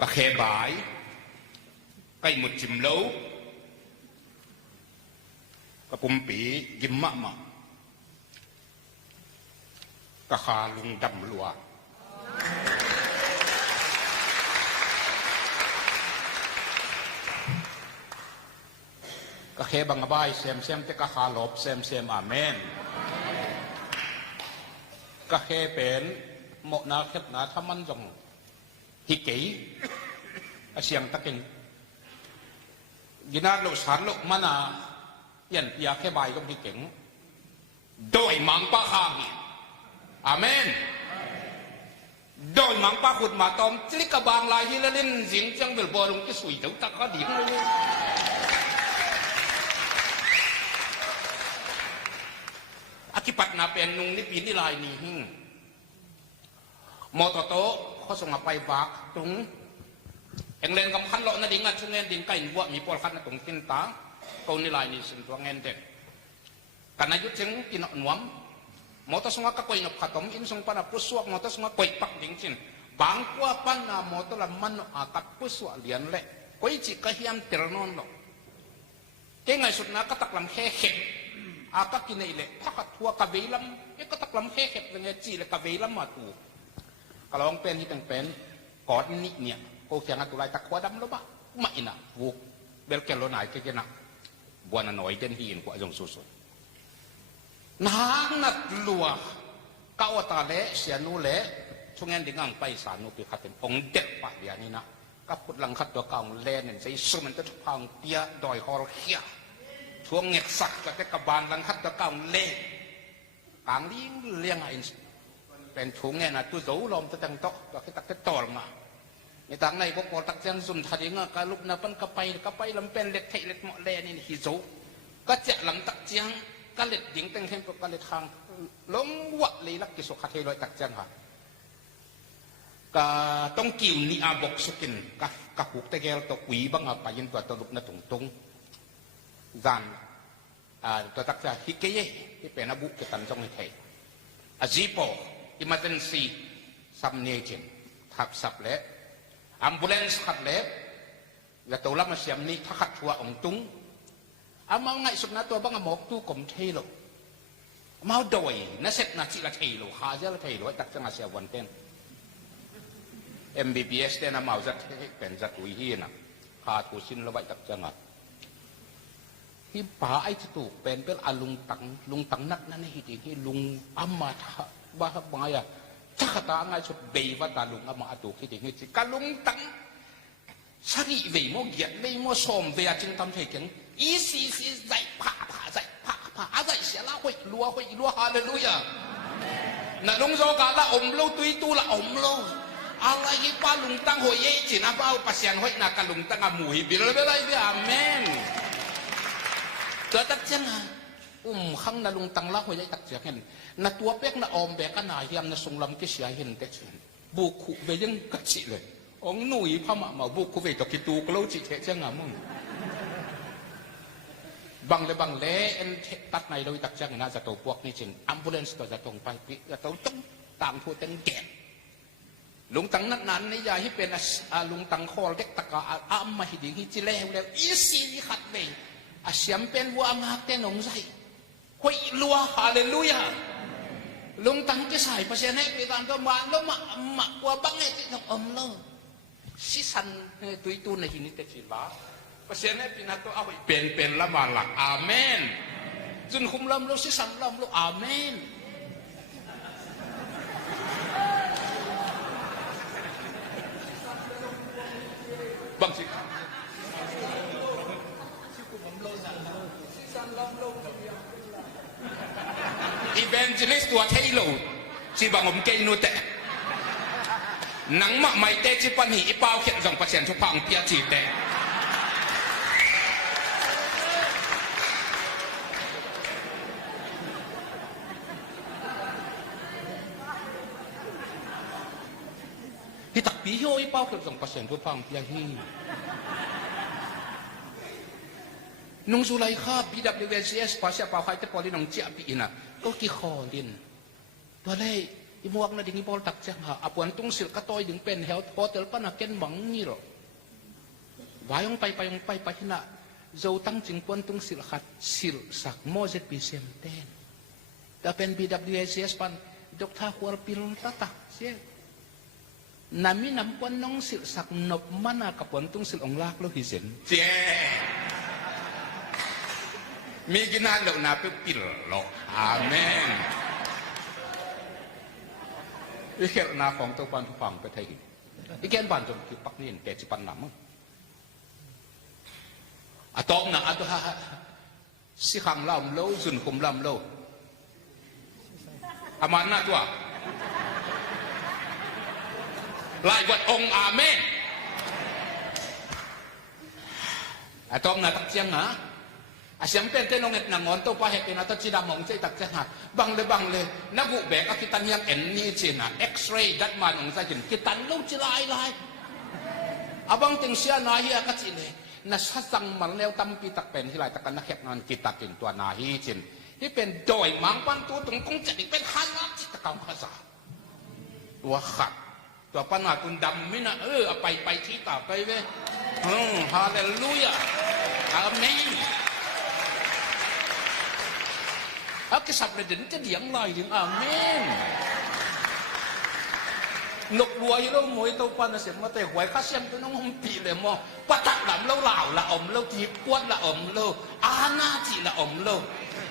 ก็แค่บายใกล้หมดจิมโลก็ปุ่มปียิ้มมะมะก็ขาลุงดำลัวก็แค่บังบายเซมเซมแต่ก็ขาหลบเซมเซมอาเมนก็แค่เป็นโมนาเข็บนาทำมันจงฮิกิเสียงตะกินกินาโลสารโลมานายันพิยาแค่ใบก็ฮิเก่งโดยมังปะข้างอาเมนโดยมังปะขุดมาตอมจลิกบางลายฮิเลลินสิงจังเบลบอลงที่สุยเจ้าตะก็ดีเลยอากิปัตนาเป็นนุงนิปีนิลายนี่หิ่งมอตโตเขาส่งไปบากตรงเองเล่นกับขันโลนั่นดิ่งอ่ะช่วงเงินดิ่งใกล้วัวมีปอลขันตรงตินตาเขานิลายนี่สินตัวเงินเด็กกันอายุจึงกินหนวมมอตส่งก็กอยนกขัดตมอินส่งปนาผู้สวกมอตส่งกอยปักดิ่งจินบางกว่าปันนามอตละมันอากัดผู้สวกเลียนเละกอยจิกะเฮียมเตรนอนหรอกเก่งไงสุดนะก็ตักลำแค่เข็มอากัดกินไอเละพักทัวกะเวลัมก็ตักลำแค่เข็มเลยจีเลยกะเวลัมมาตูกลองเป็นที่เป็นกอดนี่เนี่ยโอเคงั้นตัวไรตะขวดำแล้วบ้าไม่นะวูเบลเกลโลนายเก่งนะบัวน่ะหน่อยเด่นหินกว่าจงสุดๆนางนัดลัวก้าวตาเละเสียนูเละช่วงนั้นดิ่งไปสานุปิขัดเป็นองเด็กปะเดียนี่นะกับพุทธลังคัดตัวเก่าเล่นใส่สุมันจะพังเปียดอยฮอลเคียช่วงเง็กสักกับกบาลลังคัดตัวเก่าเล่ต่างลิ้งเลี้ยงไอ้เป็นช่วงเงี้ยนะตัวโจลมจะตั้งโต๊ะก็คิดตักจะต่อมาในทางในพวกตักเจนสุนทรีงะการลุกนับเป็นกระไปลำเป็นเล็ดไทยเล็ดหมอเล่นี่ฮิโซก็จะลำตักเจียงก็เล็ดหญิงตั้งเห็นก็เล็ดทางลงวะเลยลักกิสุขัดเฮลอยตักเจียงค่ะก็ต้องกิ่วนี่อาบกสุกินกับหุกตะเกียบตัวกุยบังอาไปยินตัวตัวลุกนัดตรงจานตัวตักจะฮิกเกยที่เป็นอาบุกตันจงในไทยอาจีโปemergency ซัมเนจินทับสับเละambulance ขัดเละและตัวรับมาเสียมนี้ถ้าขัดชัวองตุงอามาไงสุดนะตัวบังหมอกตู้กลมเทโลมาโดยนั่นเสร็จนะจิละเทโลหาเจละเทโลตักจังอาเซียวันเต้น MBBS เต้นมาจัดเป็นจัดวิฮีนะหาทูสินละไว้ตักจังอ่ะที่ป่าไอ้ตุกเป็นลุงตังนักนั่นนี่ที่ลุงอามาบ้าบางอย่างถ้าขตาง่ายสุดเบย์ว่าตาลุงอามาตุกที่ที่นี่การลุงตังสรีเวโมเกียรเวโมสมเวียจึงทำให้เก่งอีสีใจผ่าใจอะไรเสียละห้อยรัวฮาเลลูยาน่ะลุงโซกาละอมโลตุยตูละอมโลอะไรที่ป้าลุงตังหอยจีน่ะป้าปัสยันหอยน่ะการลุงตังอามุยบิลเบลายเวียอาเมนตัวตักเจนะข้างนาลุงตังละหัวใจตักเสียเห็นนาตัวเป็กนาอมเบกันนาเฮียมนาทรงลำกิเสียเห็นแต่เช่นบุกขุเวยังกัดสิเลยองหนุ่ยพม่ามาบุกขุเวตกิตูกลูจิเทเจ้างามึงบางเล่เอ็นตัดในโดยตักเจ้าน่าจะตัวพวกนี้จริงอัมบูเลนส์ตัวจะตรงไปจะตัวต้องตามผู้เต็นแก่ลุงตังนั้นในยาที่เป็นลุงตังคอเด็กตะกาอามาหิดิงฮิจิเล่แล้วอีสีขัดเวอาเสียมเป็นวัวงาเต้นงใจหอยลัวฮาเลลูยาลุงตั้งจะใส่ภาษาในปีการตัวมาแล้วมาวัวบังไอ้ที่น้องเลสิสันตุยตูในที่นี้เต็มสิบ้าภาษาในปีนั้นตัวเอาเป็นละมาหลักอาเมนจนคุมลำลูสิสันลำลูอาเมนบางสิevangelist ตัวเทโลสิบังอมเกยนูเตนังมาไม่เตจิปันหีอีเปาเขียนส่งประเสียนทุกพังเปียจีเตที่ตักปีโยอีเปาเขียนส่งประเสียนทุกพังเปียจีนงสุไลข้า BWCS ภาษาป่าไทยแต่พอที่นงเจียบีนะก็กี่คอลินตัวเล่ imuak na ding ipol tak siya ha apuan tung sil katoy ding pen health hotel pa na ken bang ngiro bayong pay hina zo tang jing puan tung sil khat sil sak mo zet pi sem ten da pen BWSS pan dok tha kwal pil tata siya nami nampuan nong sil sak nop mana kapuan tung sil ong lak lo hisen siya mi ginalo na pil lo amen iker naของตัวปันทุฟังไปไทยอีแกนบ้านจงคิดปักนี่แกจิปันน้ำอะตอกนะอะตัวฮะสิขังลำโลสุนคุมลำโลอามันนะตัวลายวัดองค์อาเมนอะตอกนะตักเชียงนะasyam pen tenong et nangon to pa hek na ta chida mong chai tak cha bang le na gu bek akitan yang en ni china x-ray dat man ong sa jin kitan lo chilai lai abang ting sia na hi ka chine na sasang mal neu tam pi tak pen hilai tak na hek nan kitat tin tua na hi chin hi pen doi mang pan tu tung kong chadi pen hanga chi ta kaung khasa tua khat tua pan na kun dam minaไปที่ตาไปเว้ฮาเลลูยาอาเมนcái sập này đỉnh cái điện lời điện amen nộp đuôi lâu mỗi tàu pan là sẽ mà tay hoài khát xem tôi nó không bịเลยmò bắt đặt làm lâu lào là ẩm lâu thì quát là ẩm lâu na chỉ là ẩm lâu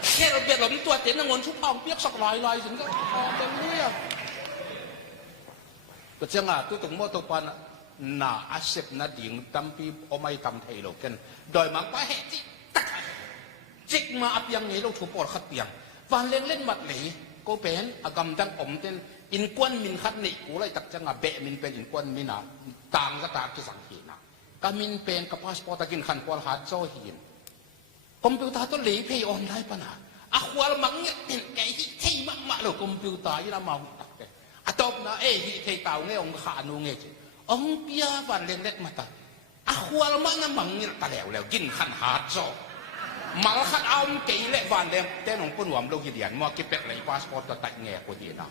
khiเราbiết ẩmตัวtiền nó ngon chút ẩm biết sọc lòi chúng ta tem nuôiก็จังอ่ะตัวตรงมอตปันน่าอาเซบน่าดิ่งตั้มปีอไม่ตั้มไทยเรากันโดยมังไปเหตุจิกมาอับยังไงเราถูกปอดขัดเปียงฟันเล่นเล่นมัดหลีก็เป็นอากรรมจังอมเต้นอินกวนมินขัดนี่กูเลยตักจังอ่ะเบะมินเป็นอินกวนมินอ่ะต่างก็ต่างที่สังเกตนะก็มินเป็นกับพาสปอร์ตกินขันควอลหาโจหินคอมพิวเตอร์ตัวหลีเพย์ออนไลน์ปะนะอะควอลมังเนี่ยเป็นไก่ที่มากๆเลยคอมพิวเตอร์ยี่ละมาตักเลยอะตบนะฮิเทเต่าเนี่ยองขานูเงี้ยองเปียฟันเล่นเล่นมาตาอะควอลมันน่ะมังเนี่ยตะแล้วกินขันหาโจมาขัดเอาเกยเละวันเดียแต่หนุ่มปุ่นหวมโลกิเดียนมัวกิเป็ดไหลพาสปอร์ตตัดแง่กว่าเดียนะ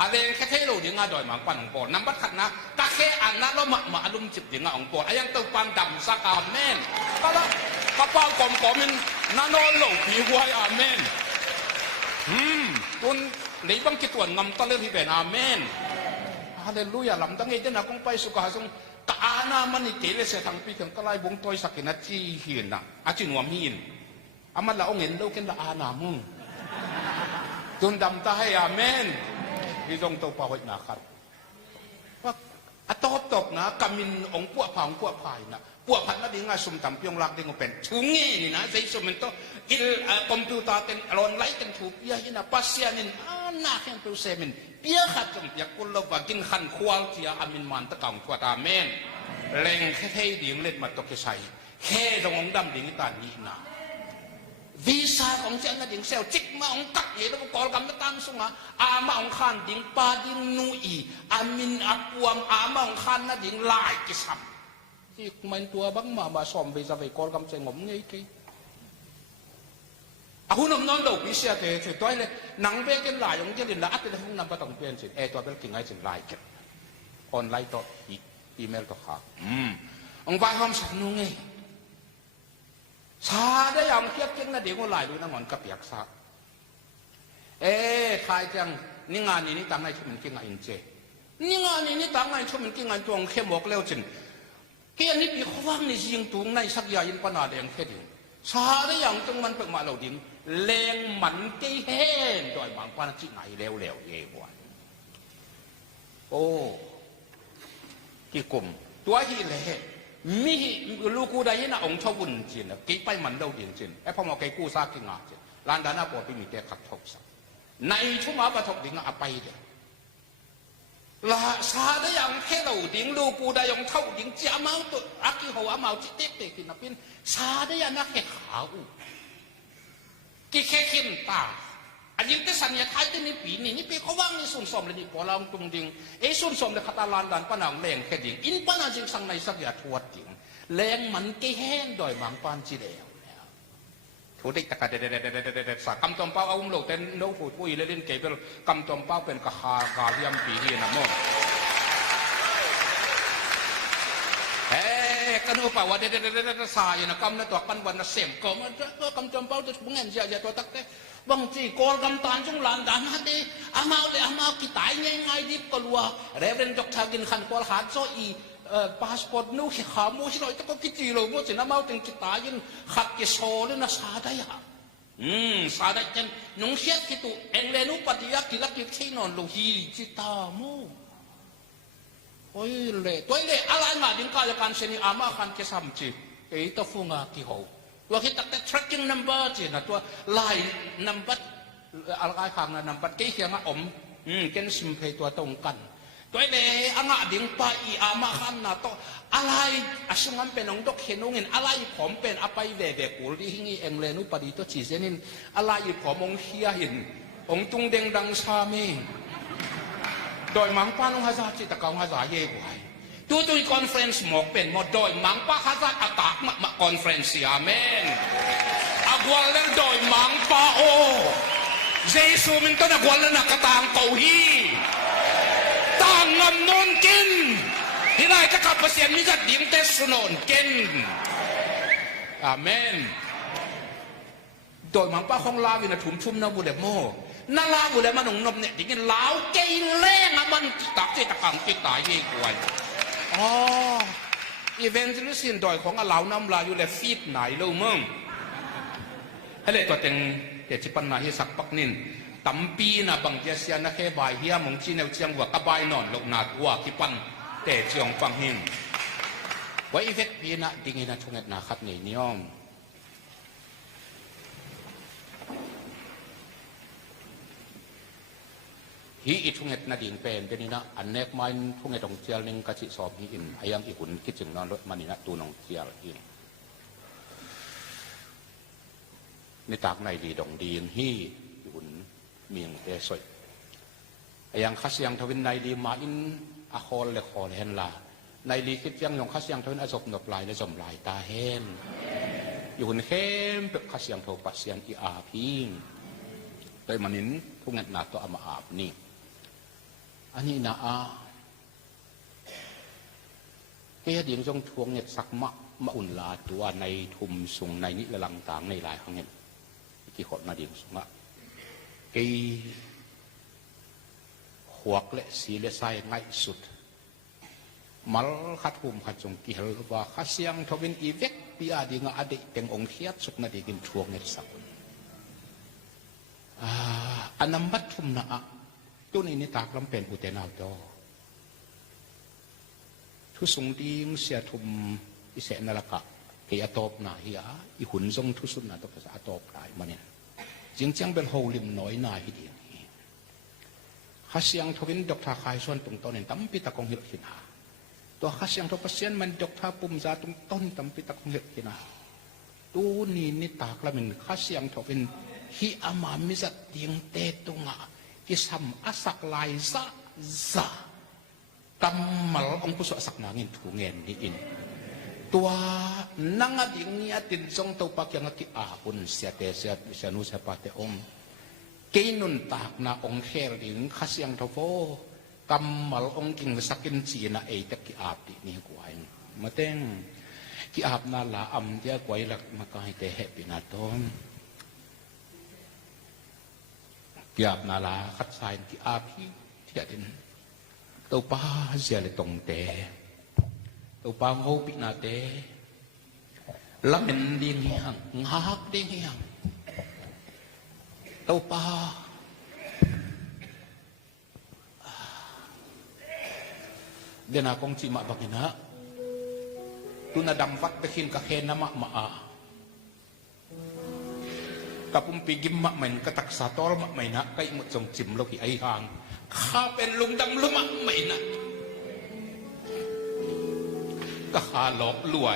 อะไรแค่เทโลดีงาดอยมังปันองปอน้ำบัดขัดนะตาแค่อันนั้นเรามาอารมณ์จิบดีงาองปอไอ้ยังตัวปันดำสักอาเมนก็ละกระเป๋ากลมๆมันนานอนโลผีหวยอาเมนคุณหลีบังกิตวนนำตะเลือที่เป็นอาเมนฮาเลลูยาลำตั้งเอเจนะคงไปสุขหาสงตานามันนี่เกลเสทั้งปีกันก็ไล่บงตัวสักนาทีหินนะอาจินวมหินอามันละองเห็นเราเกันละอานามุงตุนดำตาให้อาเมนที่ตรงตัวปะหอยนาครับว่าอัตตบนะกามินองพวกผางพวกพายนะพวกพันนั่นดีงาสมตำเพียงรักดิ่งเป็นถึงงี้นี่นะใช้สมมันต้องอินคอมพิวเตอร์เป็นรอนไลท์เป็นถูกเปียหินะปัสยานินน่าแข่งเป็นเซมินเปียขัดจมเปียกุลเราว่ากินขันควาลที่อามินมันตะกังตัวอาเมนแรงแค่ดิ่งเล่นมาตกใส่แค่ตรงดำดิ่งตานี้นะวีซ่าของเจ้าหน้าดิ่งเซลจิกมาองกักเยแล้วก็กอลกำไม่ตามส่งอามาองขันดิ่งปาดิ่งนูอีอามินอักวมอามาองขันน่ะดิ่งลายกิสัมที่มันตัวบังมาสอมวีซ่าไปกอลกำเซงมไงกี่อาหุ่นนอนโลกวิเศษเฉยตัวเลยหนังเบกันลายของเจ้าดินละอัดเป็นห้องน้ำประตูเปลี่ยนสิตัวเป็นกิ่งไอ้สิลายเก็บออนไลน์ต่ออีเมลต่อขาองไปห้องสันนุ่งไงชาได้ยังเทียบเก่งนะเดี๋ยวก็หลายดูนะงอนกระเปียกซักใครจังนี่งานนี้นี่ตั้งให้ชุ่มกิ่งไอ้เจนี่งานนี้นี่ตั้งให้ชุ่มกิ่งไอ้จวงเข้มบอกแล้วจินเกี่ยนี่ปีเขาว่างในยิงตุงในสักยายินปนาแดงแค่เดียวชาได้ยังจงมันเปิดมาเราดิ้งแรงมันเกี่ยแห้งโดยบางปานจิไหนเร็วเย่กว่าโอ้กี่กลุ่มตัวที่เละมีลูกกูได้ยินนะองค์ชาวบุญจีนกี่ไปมันเราเดียนจีนไอ้พ่อมากี่กูซากี่งาจีนลานดานาปอดไปมีแต่ขัดทบสักในชั่วโมงประทบดิ้งอะไปเดียลาซาได้ยังแค่เราดิ้งลูกกูได้ยังเท่าดิ้งจะมาตัวรักที่หัวมาจิตเด็กกินนะเป็นซาได้ยังนักแค่ขาวกี่แค่ขึ้นตาอันยิ่งแต่สัญญาไทยที่นี่ปีนี่ปีเขาว่างนี่ส่วนสมเลยนี่พอเราตรงดิ้งส่วนสมเลยคาตาลานดันปนังแรงแค่ดิ้งอินปนังจึงสั่งในสักยาทวดดิ้งแรงมันกี่แห้งโดยบางปานจีเดียวท ผู้ได้ตะกะเด็ดสักกำตอมเป้าเอาอุ้มโลกเต้นโน้ผู้ผู้เล่นเก็บเป็นกำตอมเป้าเป็นกะฮากาเทียมปีที่นะโมกันอุปว่าเด็ดสายนะกำนั้นตัวกันวันนั้นเสียมก็มันก็กำจำเป้าจะบุ้งเงินเสียตัวตักเต้บางทีกอลกำตานจงหลานด่านฮัดเดอามาเลยอามากิตายง่ายดิบก็ลัวเรเวนดอกทากินขันกอลหาโซอีพาสปอร์ตนู้ขี้ขามูชิโร่ก็กิจิโร่มูจิน้ำเอาถึงกิตายินขัดกิโซเลยนะสาได้อะสาได้จันนุ่งเสียกิตุเอ็งเลนุปฏิยักกิลักกิที่นอนลูฮีจิตามูโอ้ยเล่ตัวเล่อะไรมาดิ้งกาจะการเซนิอามาขันกิสัมจีตัวฟูงากิโฮว่าคิดแต่ tracking number จีนะตัว line number อะไรข้างนั้น number กี่เขียงอ่ะเกณฑ์สิมเพย์ตัวตรงกันตัวเล่อ่างดิ้งไปอีอามาขันนะตัวอะไรอาชุงันเป็นองค์ดอกเห็นองเงินอะไรผมเป็นอภัยเวกูที่หิ้งเอ็งเลนุปฏิตัวจีเซนินอะไรผมองเฮียหินองตุงเด้งดังซามีโดยมังป้าองฮาซาจิตะกางฮาซาเย่กว่าตัวคอนเฟรนซ์หมอกเป็นหมดโดยมังป้าฮาซาอากาศมาคอนเฟรนซ์อาเมนอากวาลเลนโดยมังป้าโอเยซูมินต้นอากวาลเลนกระตางเกาฮีต่างเงินนนกินที่ได้จะขับเสียนมิจัดดิ้งเตสโนนกินอาเมนโดยมังป้าของลาวินาถุมชุ่มนาบุเดโมนาลาบุเดมันหนุ่มนมเนี่ยดิ้งลาวเกยเล่งมันตักเจตะกังติดตายเย่กวยอีเวนต์ที่สินดอยของอาเหลาน้ำลายอยู่เลยฟีดไหนเล่ามึงให้เลยตัวเต็งเดี๋ยวจิปันนาฮิสักปักนินตั้มปีนะบางเจสยานะแค่ใบเฮียมงจีเนวเชียงหัวกระบายนอนลงนาตัวคิปันแต่เชียงฟังหินไว้อีเวกปีนะดิ้งนะชงเอ็ดนาคัดนี่นิยมฮีอิทุงเอ็ดนาดิ่งเป็นเดี๋ยวนี้นะอันเนกมันทุงเอ็ดองเจียลนึงกระชิสอบฮีอินไอยังอีหุ่นคิดถึงนอนรถมันนี่นะตูนองเจียลอินในตากในดีดองดีนฮีอีหุ่นเมียงเตสอยไอยังคัสยังทวินในดีมาอินอะคอลเลคอลเฮนลาในดีคิดยังยองคัสยังทวินอศพนบลายและจมลายตาเฮนอีหุ่นเข้มเป็ดคัสยังโทปัสยังอีอาพิงโดยมันนินทุงเอ็ดนาตัวอามาอาบนี่อันนี้นะเกียดิ่งจงทวงเน็ตสักมาอุ่นลาตัวในทุมสุงในนิละลังต่างในหลายครั้งเน็ตกี่คนนาดิ่งสุงะกีขวกและสีและไส้ง่ายสุดมัลขัดหุมขัดจงกี่เหลว่าข้าเสียงทวินอีเวกปีอาดิ่งอดีตเป็นองค์เทียสุดนาดิ่งทวงเน็ตสักอันนั้นบัดทุมนะตัวนี้นี่ตากลำเป็นอุเทนาวดอทุสุงดีงเสียทุมอิเสนละกะเกียตบนาฮิอาอีหุ่นทรงทุสุนนาตัวภาษาตบได้มาเนี่ยจริงจังเป็นโฮลิมน้อยนาฮิเดียนี่ข้าเสียงทวินดอกทาคายส่วนตรงต้นนี่ตั้มปิตะกงหิลขินาตัวข้าเสียงทบเสียนมันดอกทาปุ่มซาตรงต้นตั้มปิตะกงหิลขินาตัวนี้นี่ตากลำเป็นข้าเสียงทวินฮิอามามิสัตเตียงเตตุงะกิสัมอาศักลายซะกำมัลองกุศลสักนางอินถูเงินนี่อินตัวนังดิ่งนี้ติดทรงตัวปักยังกิอาบุญเสียเตเสียเสนุเสปาเตอมกินุนตากนาองเครดิ่งข้าเสียงทโฟกำมัลองกิงสักินจีนาเอตกิอาบนี่กวยมาเต้งกิอาบนาลาอัมเดียกวยหลักมาก็ให้เตะปินาตอมกิอาบนาลาคัดสายกิอาพี่ที่ดินตัวป้าเสียเลยตรงเตะตัวป้าเขาปินาเตะละเป็นดิ้งยังงักดิ้งยังตัวป้าเดี๋ยวนักองจิมาบักนะตุนดำฟัดไปขินกะเคนน้ำมากับปุ่มปีกิมมะเหม็นกระตักสาตอลมะเหม็นนะใกล้หมดจงจิมโลกีไอหางข้าเป็นลุงดำลุมะเหม็นนะก็ข้าหลอกลว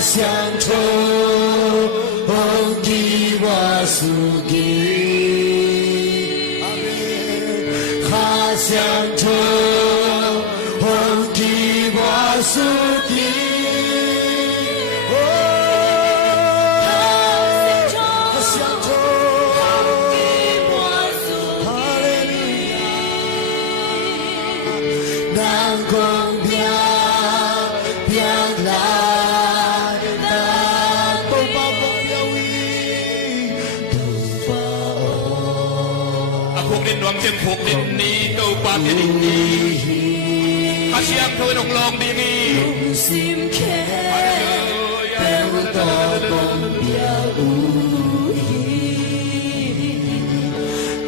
乡愁的我属地，他乡愁的我属地。Phục định ni tàu ba thiên định ni, hát siang thôi đồng lòng đi ni. Sim khe, bèo to bông bèo hi,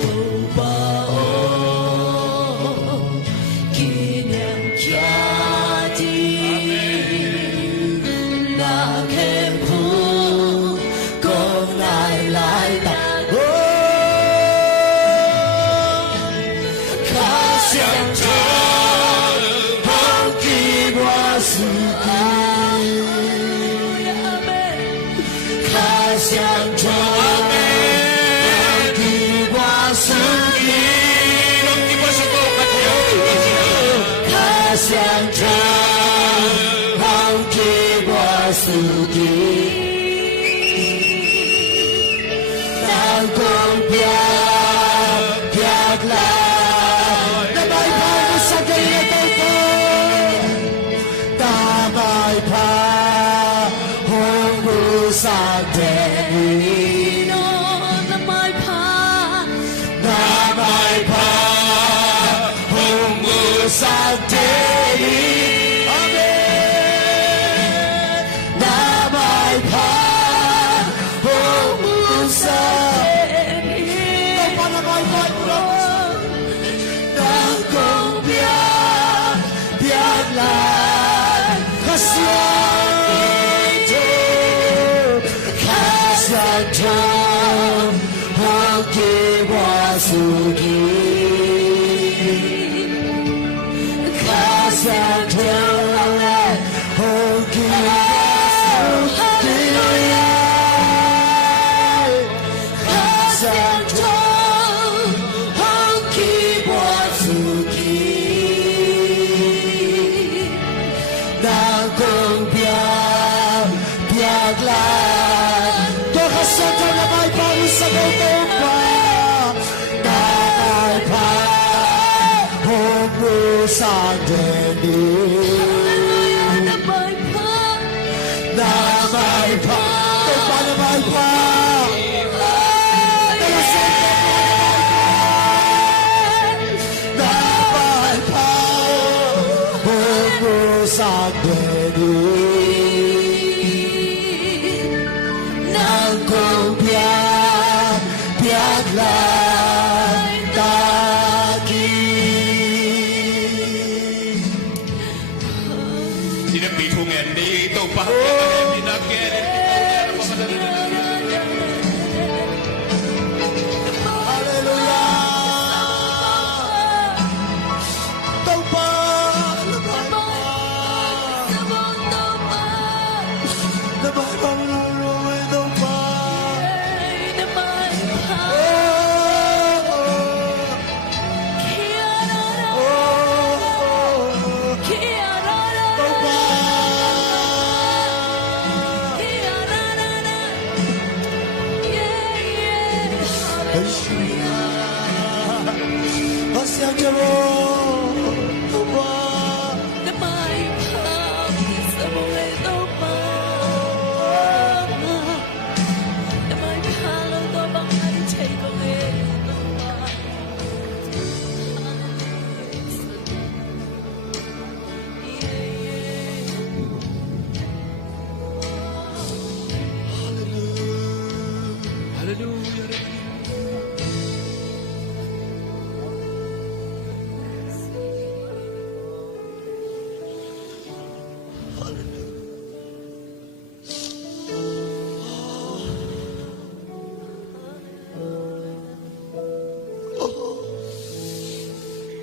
tàu ba kỷ niệm gia đình, na khem phu, con lại lại ta.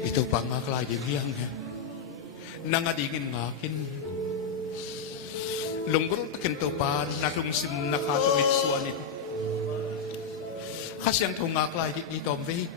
Ito pangaklay di hiyang nangadingin ngakin Lunggol takintupan na lungsim na katumit suanin. Kasi ang tungaklay di tombe.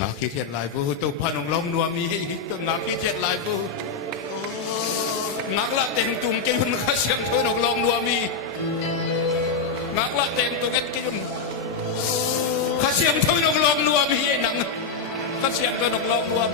Ngaki thiệt lại vô tụ panong long nua mi tụ ngaki thiệt lại vô ngak la tem tum ke hun kha siam thoi nong long nua mi ngak la tem tum et ke hun kha siam thoi nong long nua mi ai nang kha siam thoi nong long nua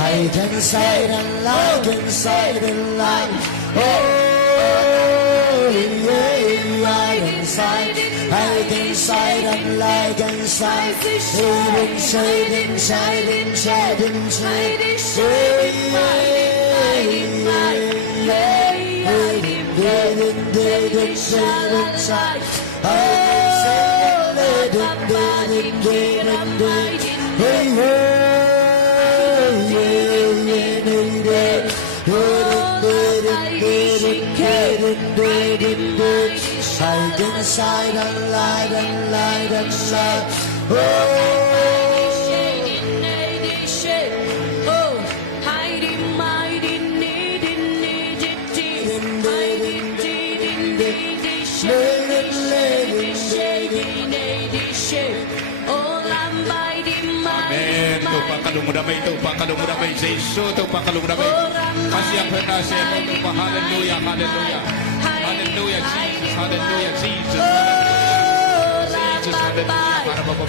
I can say the light, can say the light. Oh, yeah, I can say the light, can say. Shading, shading, shading, shading, shading, I can inside the light and light and light. Oh, Amen. Tupa kalumudamay, tupa kalumudamay, Jesus, tupa kalumudamay. Kasih ang penasya, tupa, hallelujah, hallelujah. Hallelujah, Jesus, hallelujah, Jesus, hallelujah. Jesus, hallelujah. Para Bapa.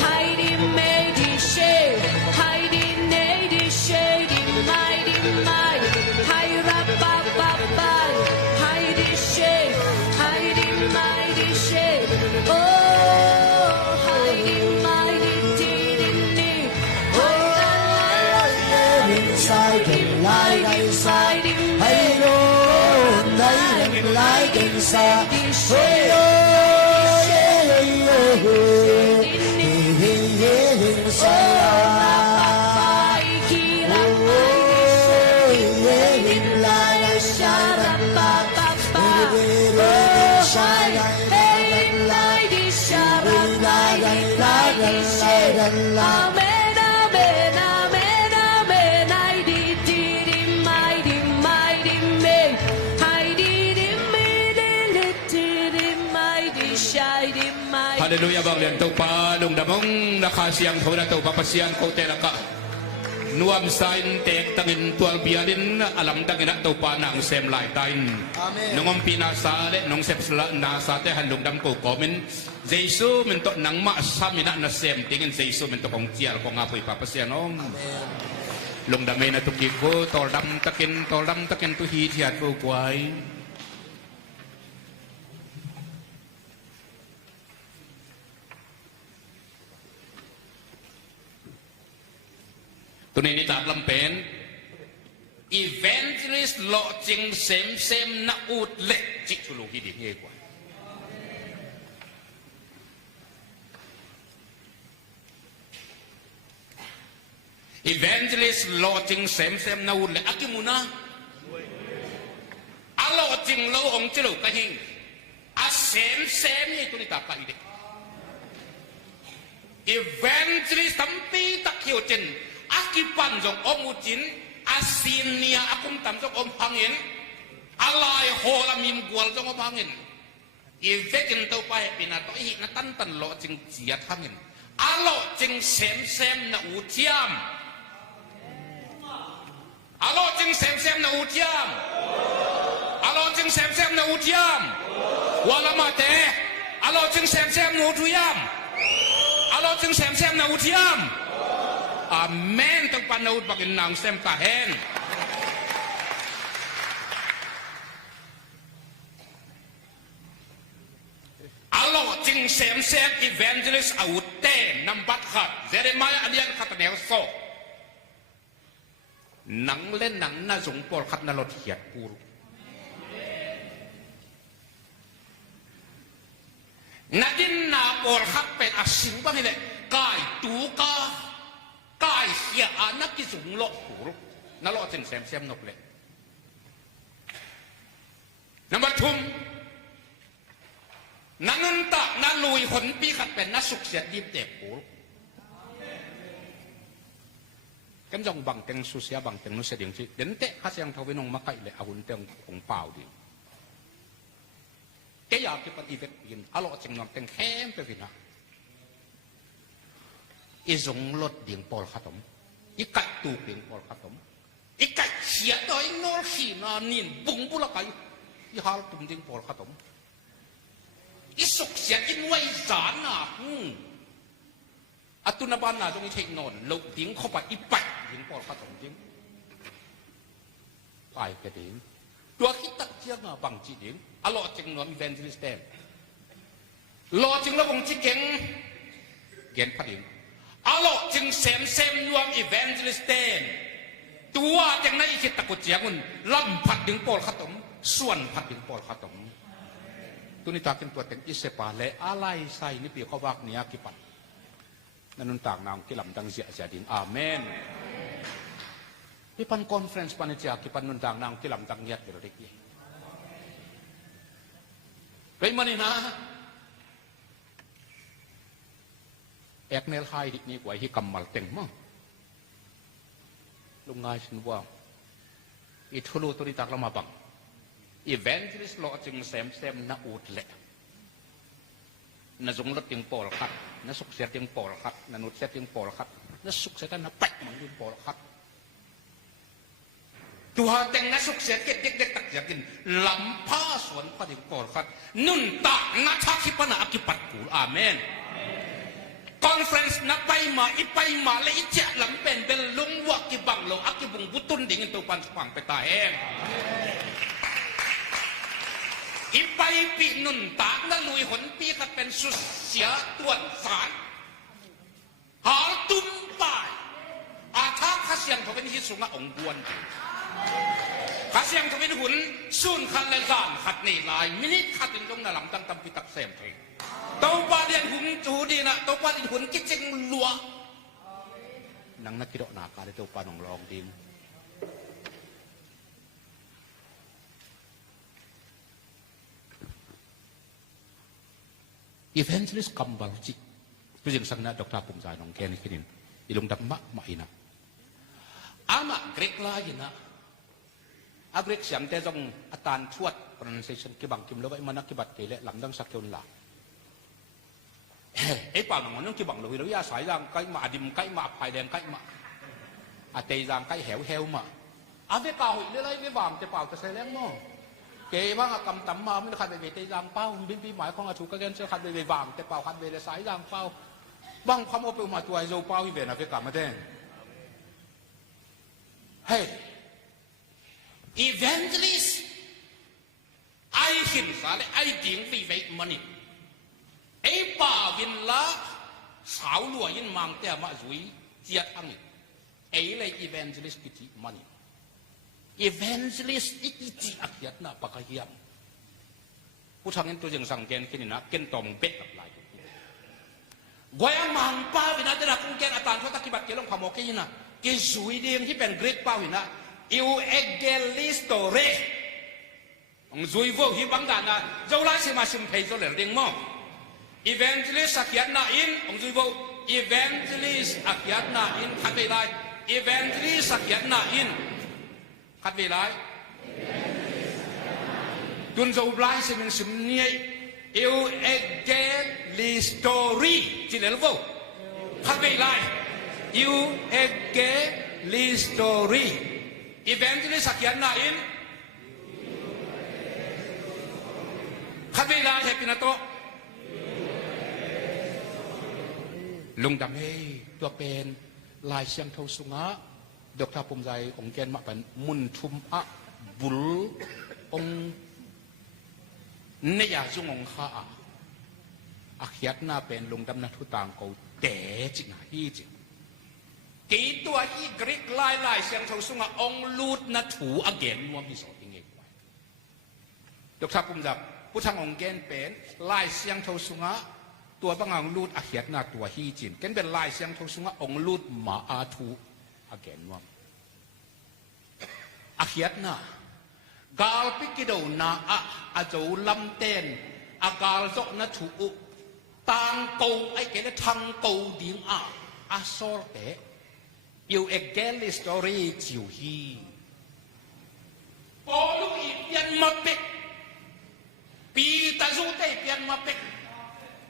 inside the light, inside. I know, light and light inside. Oh, yeah, yeah, yeah, inside. Oh, yeah, light inside. Amen, amen, amen, amen. I did it, mighty, mighty, me. I did it, mighty, shiny, mighty. Hallelujah, Bang Tupa, nung damong nakasiyang ko na to, papasiyang ko telaka. Nuam sain tek tangin tual bialin alam tangin at tupa ng sem lai tain. Amen. Nung pinasale nung sepsla nasate handong dam ko komen Jesu mento nang maasamina na sem tingin Jesu mento kong tiar ko nga po ipapasyanom. Lung damay na tuki ko toldam takin tu hitiat ko kway. Tunay ni Tatlampen, evangelist lo ching sem na utlet chitulu hidi ngekwa. Evangelist lo ching sem na utlet aki muna. Alo ching lo ong chilu kahing. A sem ni tunay tapahide. Evangelist tampi takyo chen. Akipan jong om ujin asin niya akum tam jong om hangin alay hola mim gwal jong om hangin ivekin tau pahe pinato ihi na tantan lo jing jiat hangin alo jing sem na utiam alo jing sem na utiam alo jing sem na utiam wala mate alo jing sem na utiam alo jing sem na utiam. Amen. Tang panaud bagin nang sem kahen. Alo jing sem evangelist autte nambat khat Jeremiah alian khatanel so. Nang len nang na jong por khat na lot hiat pur. Nadin na por khat pen asin bang ile kai tu ka kai sia anak ki sung lo pur na lo chen sem nok le number 2 nanun ta na lui hon pi khat pen na suk sia dip te pur kan jong bang teng su sia bang teng nu se ding chi den te kha siang thaw nong ma kai le ahun teng ong pau di ke ya ki pat ivet yin alo chen nok teng khem pe vina izong lot ding pol khatom ikat tu ding pol khatom ikat sia doi nor si na nin bung pula kai i hal tum ding pol khatom isuk sia in wai zana atuna ban na dong i thek non lo ding kho pa ipat ding pol khatom ding pai ke ding tua kita chia nga bang chi ding alo cheng non evangelist tem lo cheng lo bong chi keng gen pa ding alo jing sem nuam evangelist ten tua jeng na ikit takut jangun lam pat ding pol khatom suan pat ding pol khatom tuni takin tua teng isepa le alai sai ni pi khawak ni akipat nanun tang nang kilam dang zia jadin amen ipan conference panitia akipan nun tang nang kilam dang nyat berodik ye kai manina eknel hai dik ni kwai hi kamal teng ma lungai sin wa i thulu to ri tak lama bang evangelist lo ching sem na ut le na zong lot ting pol khat na suk se ting pol khat na nut se ting pol khat na suk se ta na pai mang ting pol khat tua teng na suk se ket dek tak yakin lampa swan pa ting pol khat nun ta na tha ki pana akipat ku amen conference na pai ma le icha lam pen bel lung wa ki bang lo akibung butun ding to pan pang pe ta em ipai pi nun ta na lui hon pi ka pen su sia tuan san hal tum pai atha khasyang to ben hi sunga ong buan khasyang to ben hun sun khan le zan khat nei lai minit khat in dong na lam tang tam pi tak sem thei tàu ba điện hùng chủ đi nè tàu ba điện hùng cái chân lúa nắng nát cái độ nà cả để tàu ba nòng lòng đi evangelist kambal chi tu jeng sang na doktor pum zai nong ken kinin ilung dap ma ina ama grek la ina a grek siam te jong atan thuat pronunciation ki bang kim lo bai manak ki bat ke le lam dang sakyon laไอ้ป่าวหนังมันต้องจีบังเลยเราอย่าสายรางใกล้มาดิมใกล้มาภายแดงใกล้มาอาเตยรางใกล้แหวมาอาเวก่าหุ่นเลยไม่บางจะเปล่าจะใส่แรงมั้งเก๋บ้างกำตำมาไม่ได้ขัดไปเตยรางเป้าบินปีหมายของอาถูกกันเชื่อขัดไปบางแต่เปล่าขัดไปเลยสายรางเป้าบางความโอเปมาตัวไอโซเป้าอีเวนต์อาเวก่ามาแดงเฮ้ย evangelist ไอหินสาเลยไอดิ่งฟีเวกมันนี่ไอ้ป่าวินละสาวลัวยินมังแต่มาจุยเจียดอังนี้ไอ้เลย evangelist กิจิมันนี่ evangelist อีกิจิอักยัดน่ะปากเฮียมผู้ทางนั้นตัวยังสังเกตขึ้นนะเกณฑ์ตอมเป็ดกับลายกวยมังป้าวินาแต่ละคงแกนอาจารย์เขาตะกี้บัดเกล้องขโมยกินนะเกจุยเดียงที่เป็นกรีกป้าวินะอิวเอเกลิสโตเรองจุยโวฮิบังดานะเจ้าไล่เสมาชิมเพย์เจ้าเหลือเรียงมั่งevangelist akyat na in ong zuibo evangelist akyat na in khat ve lai evangelist akyat na in khat ve lai tun zo blai se min sim niai eu evangelist story chi le lo khat ve lai eu evangelist story evangelist akyat na in khat ve lai he pinatoลุงดำเฮตัวเป็นลายเชียงเท่าสุงะดอกทาปุ่มใจองแกนมาเป็นมุนทุมอะบุลองเนียจุงองข้าอาเขียดหน้าเป็นลุงดำนัทุต่างกูแต่จิงฮีจิกี่ตัวฮีกริกลายเชียงเท่าสุงะองลูดนัถูอเกนมัวมีสอดยังไงไว้ดอกทาปุ่มจับผู้ทางองแกนเป็นลายเชียงเท่าสุงะตัวบางองลูดอาเขียดหน้าตัวฮีจินกันเป็นลายเสียงทงสุงะองลูดมาอาทูอาเกนว่าอาเขียดหน้ากาลปิกิโดนาอาโจลำเต้นอากาลโจนัทูต่างโกไอเกลทังโกดิงอาโซเตอยู่เอเกลิสตอรี่จิวฮีปอลูอีเปียนมาเป็กปีตาซูเตเปียนมาเป็ก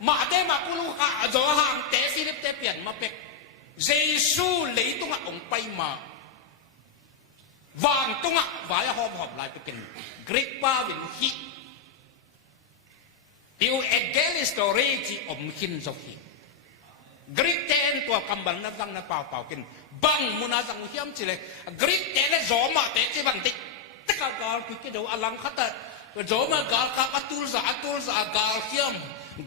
มาเดมากุลูกะจอหางเตฟิลิปเตเปลี่ยนมาเป็กเยซูเลยตุงะองไปมาวางตุงะวายหอบลายไปเป็นกรีกป้าวินฮิดิวเอเกลิสตอรีจีอมขินจอกฮิกรีกเตนตัวกำบังนับดังนับเป่ากินบังมุนาจังเฮียมจิเลยกรีกเตนจอมาเตจิบังติตะกากาลพิกิโดอลังขัดจอมากาลคาอัตุลซากาลเฮียม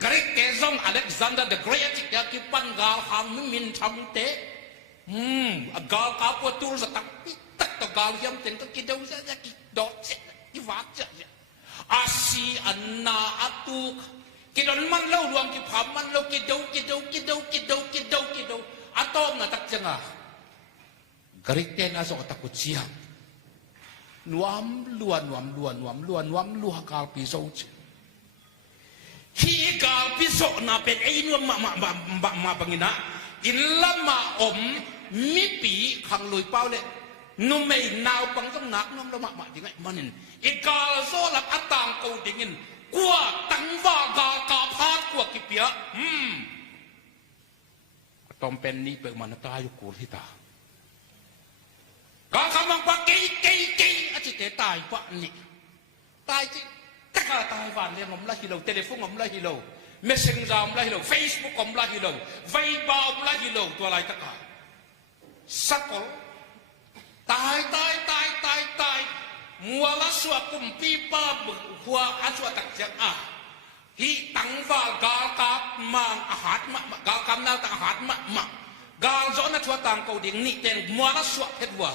กรีกเตซองอเล็กซานเดอร์เดอะเกรทที่คิดปันกาลฮามินทำเตกาลคาปัวตูลสตักปิตักตกาลเฮียมเต็นก็กินเดาจะกินดอกเสกิวักจะอาซีอันนาอัตุกินมันเล่ารวมกิพามันเล่ากินเดาอัตอมน่ะตักจังอ่ะกรีกเตน่ะส่งตะกุเชียนวมล้วนกาลปีโซจ hi gal pi so na pen ei nu ma bangina in lama om mi pi khang lui pau le nu mei nau pang jong nak nom lo ma dingai manin i gal zo lak atang ko dingin kwa tang wa ga ka phat kwa ki pia tom pen ni pe man ta yu ku hi ta ga kamang pa kei a chi te tai pa ni tai chi tất cả tài vạn liền ngom la hi lo telephone ngom la hi lo messenger ngom la hi lo facebook ngom la hi lo viber ngom la hi lo tua lai tất cả sakol tai mua la suwa kum pi pa hua aswa tak jang hi tang va ga ka mang hat ma ga kam na ta hat ma ga zo na chua tang ko ding ni ten mua la suwa phet wa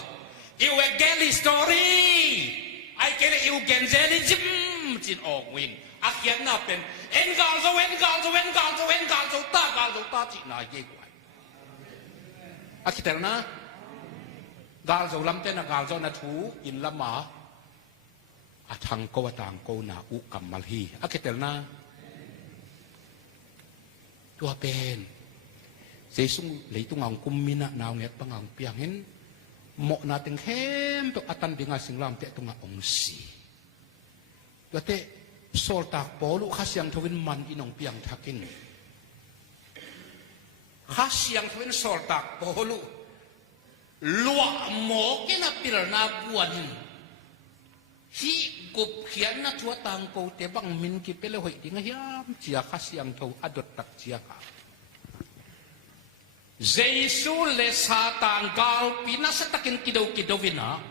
you a galley story I get it you gen zeli jim jin ok wing akhian na pen en gal zo ta chi na ye kwai akitel na gal zo lam te na gal zo na thu in lama athang ko atang ko na u kamal hi akitel na tua pen Jesung leitung ang kumina naw nget pangang piangin mo nating hem to atan binga singlam te tunga ongsi Gate sol tak polu khasyang thowin man inong piang thakin khasyang thowin sol tak polu lua mo kina pil na buanin hi gup khian na thua tang ko te bang min ki pele hoi dinga hiam chia khasyang tho adot tak chia ka Jesu le satan gal pinas takin kidaw-kidawina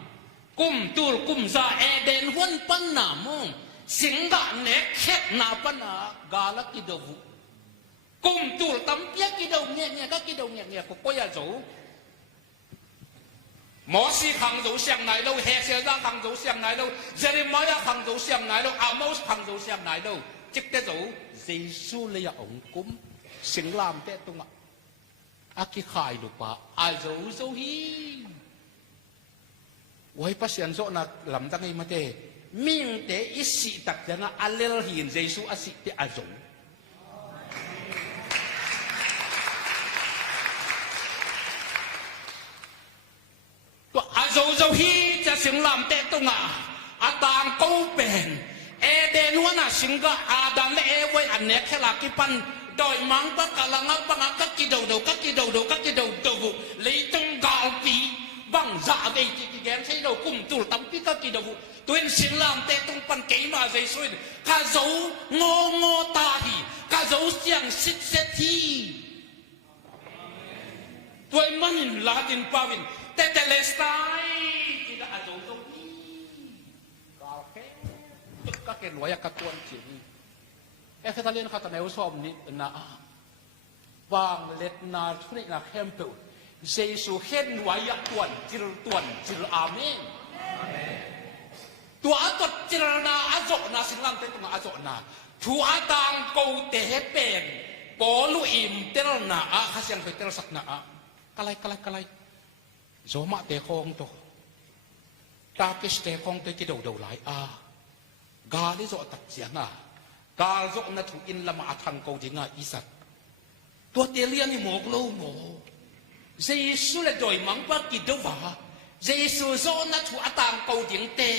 kum tul kum za eden huan pan na mong singga ne khet na pan na gala kidawu kum tul tampia kidaw nya ka kidaw nya ko koya zo mo si khang zo siang nai lo he sia za khang zo siang nai lo Jeremiah khang zo siang nai lo Amos khang zo siang nai lo chik te zo Jesu le ya ong kum singlam te tunga aki khai lupa zo hi wai pasyan zo na lam dangai mate ming te isi tak jana alel hin Jesu asi te azo to azo hi cha sing lam te tunga atang ko pen eden wana singa adam le ewai anek khela ki pan đòi mang các cả lăng áp bằng các kỳ đầu lấy tung gạo phí bằng dạ gây chị ghém thấy đầu cùng tủ tắm phí các kỳ đầu tuyên xin làm tệ tung pan kế mà dây xuôi cả dấu ngô ta thì cả dấu xiang xích xếp thi tôi mang là tin pavin tete lestai thì đã dấu dấu gạo phí các cái loại các tuần chỉ kita lihat kata neusom ni na bang let na thuni na kempel Jesu hen waya tuan jil amin tua atot jil na azok na singlam te tunga azok na tu atang kau te pen polu im tel na khasyang tel sak na kalai zoma te khong to ta kis te khong te ki do lai ga li zo tak chianga Gal zo na thu in lama athang ko dinga isat to telian ni mok lo mo Jesu le doi mang pa ki do wa Jesu zo na thu atang ko ding te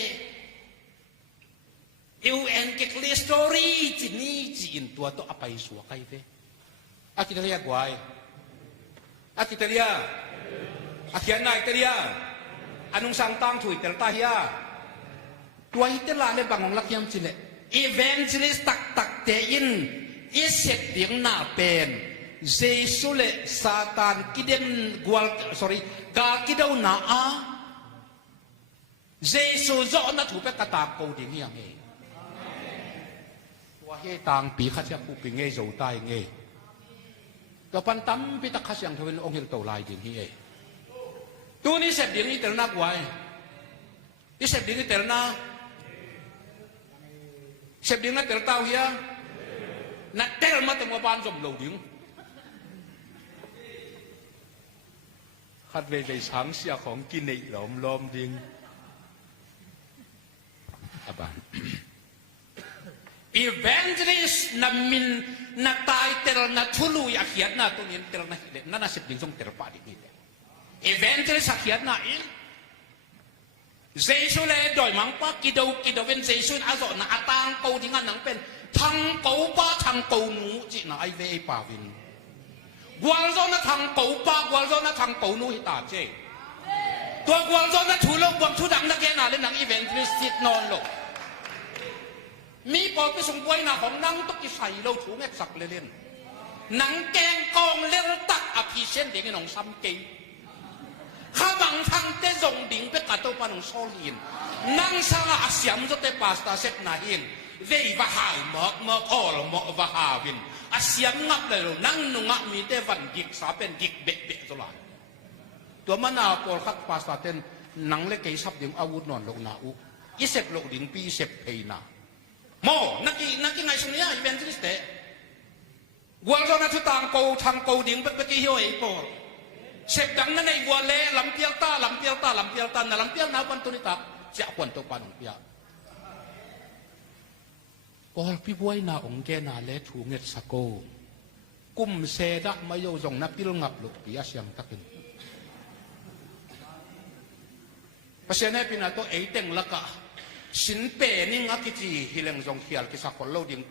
eu en ke clear story chi ni chi in tua to apai suwa kai ve akitalia guai akitalia akiana italia anung sang tang thui tel ta hia tua itela le bangong lakyam chile evangelist tak te in isep ding na pen Jesu le satan kidem ga kidaw na Jesu zo na thu pe kata ko ding yang e wa he tang pi kha sia ku pi nge zo tai nge to pan tam pi ta kha siang thwen ong hil to lai ding hi e tu ni sep ding ni tel na kwai isep ding ni tel na Sếp điếng nó tel tao hia nát tel mà tụi ban dòng lầu điếng khát về sáng xiaของกินในล้อมđiếng bạn evangelist na min na title na tulu ya khiat na to nin tel na na sip ding song tel pa di evangelist khiat na in Jesus le doi mang pa kido ven Jesus azo na atang ko dingan nang pen thang ko pa thang ko nu ji na ai ve pa vin gwal zo na thang ko pa gwal zo na thang ko nu hi ta cheตัวกวางโซนถูลงบวงทุดังนักแก่นาเล่นหนังอีเวนต์สิทธิ์นอนลงมีปอบไปส่งป่วยหน้าของนังตุกิใส่เราถูแม่สักเล่นหนังแกงกองเล่นตักอภิเชนเด็กในหนองซ้ำเกยข้าบังทังเตจงดิ่งไปกัดตัวปานหนองโซลินนังสางอาเซียมจะเตปาสตาเซตนาหินเวบะหายหมอกออลหมอกบะหาวินอาเซียมงับเลยนังนุงะมีเตวันกิกสาเป็นกิกเบะเบะตัวละตัวมันเอาปอลคักปาสตาเตนหนังเล็กเกยซับดิ่งอาวุธนอนลงนาอุอีเสพลงดิ่งปีเสพเพนาโมนักกี้ไงสุนียอีเวนต์ที่สเตกวางโซนัทุตังโกทางโกดิ่งเบกี้เฮียวไอปอลเสพดังนั้นในวัวเล่ลำเปียลตาน่ะลำเปียลนาปันตุนิตาจะควันตัวปานองเปียปอลพี่บวยนาองแกนาเล่ถูเง็ดสะโกกุมเซดะมาโยจงนับพิลงับลุกปีอาเซียงตักินเพราะฉะนั้นพี่นาตัวเอเต็งละกะสินเปนี่งักกิจีฮิเลงจงเขียลกิสักคนเราดิ่ง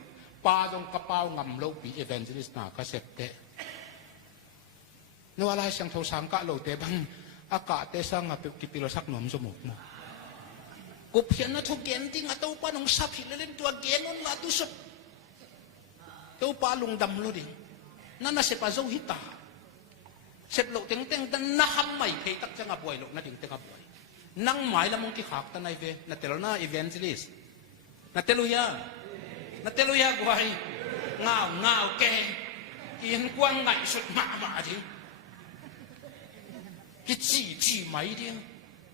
ปาจงกระเป๋างำเราปีเอเวนเจลิสนาก็เสพเตะนวลายเสียงโทสังกะเราเตะบังอากาศเตะสังอ่ะกิปิโลสักหนุ่มสมุกมั้งกูเพียนนะทุกเกณฑ์ที่งัดตัวปานองสับหิเลนตัวเกณฑ์นั่นละตุสุดตัวปาลุงดำเราดิ่งนั่นน่ะเสพเจ้าหิตาเสพเราเต็งแต่น่าทำไม่เคยตักจะงับบ่อยเราน่ะดิ่งเต็งงับบ่อยนั่งหมายละมงที่ขากตันไอเวนัตเตลน่าอีเวนต์ลิสนัตเตลุยากวยเงาแกกินกวางไงสุดมาดิกิจีไหมดิ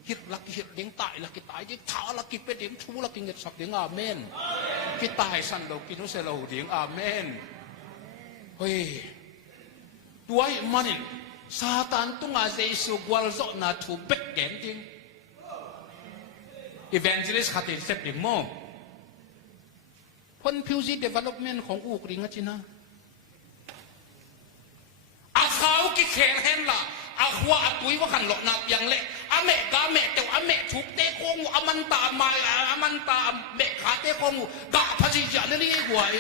กิลักกิเด้งตายลักกิตายดิท้าลักกิเป็ดเด้งชูลักกิเงิดสับเด้งอาเมนกิตายสันเรากินุเซเราเด้งอาเมนเฮ้ยตัวมันนี่ซาตานตุงอาเจสุกวลโซนาทูเบ็กแกนดิงevangelist ขัดเสพดิ่งโม่คนพิวซี development ของอูกริงอ่ะจีน่าอาเขากิเคลเห็นล่ะอาขวาตุยว่าขันหลอกนับอย่างเละอเมกาเมเตวอเมถูกเตะโคงูอมันตามาอมันตาเมขาเตะโคงูกะพจิจานี่หวย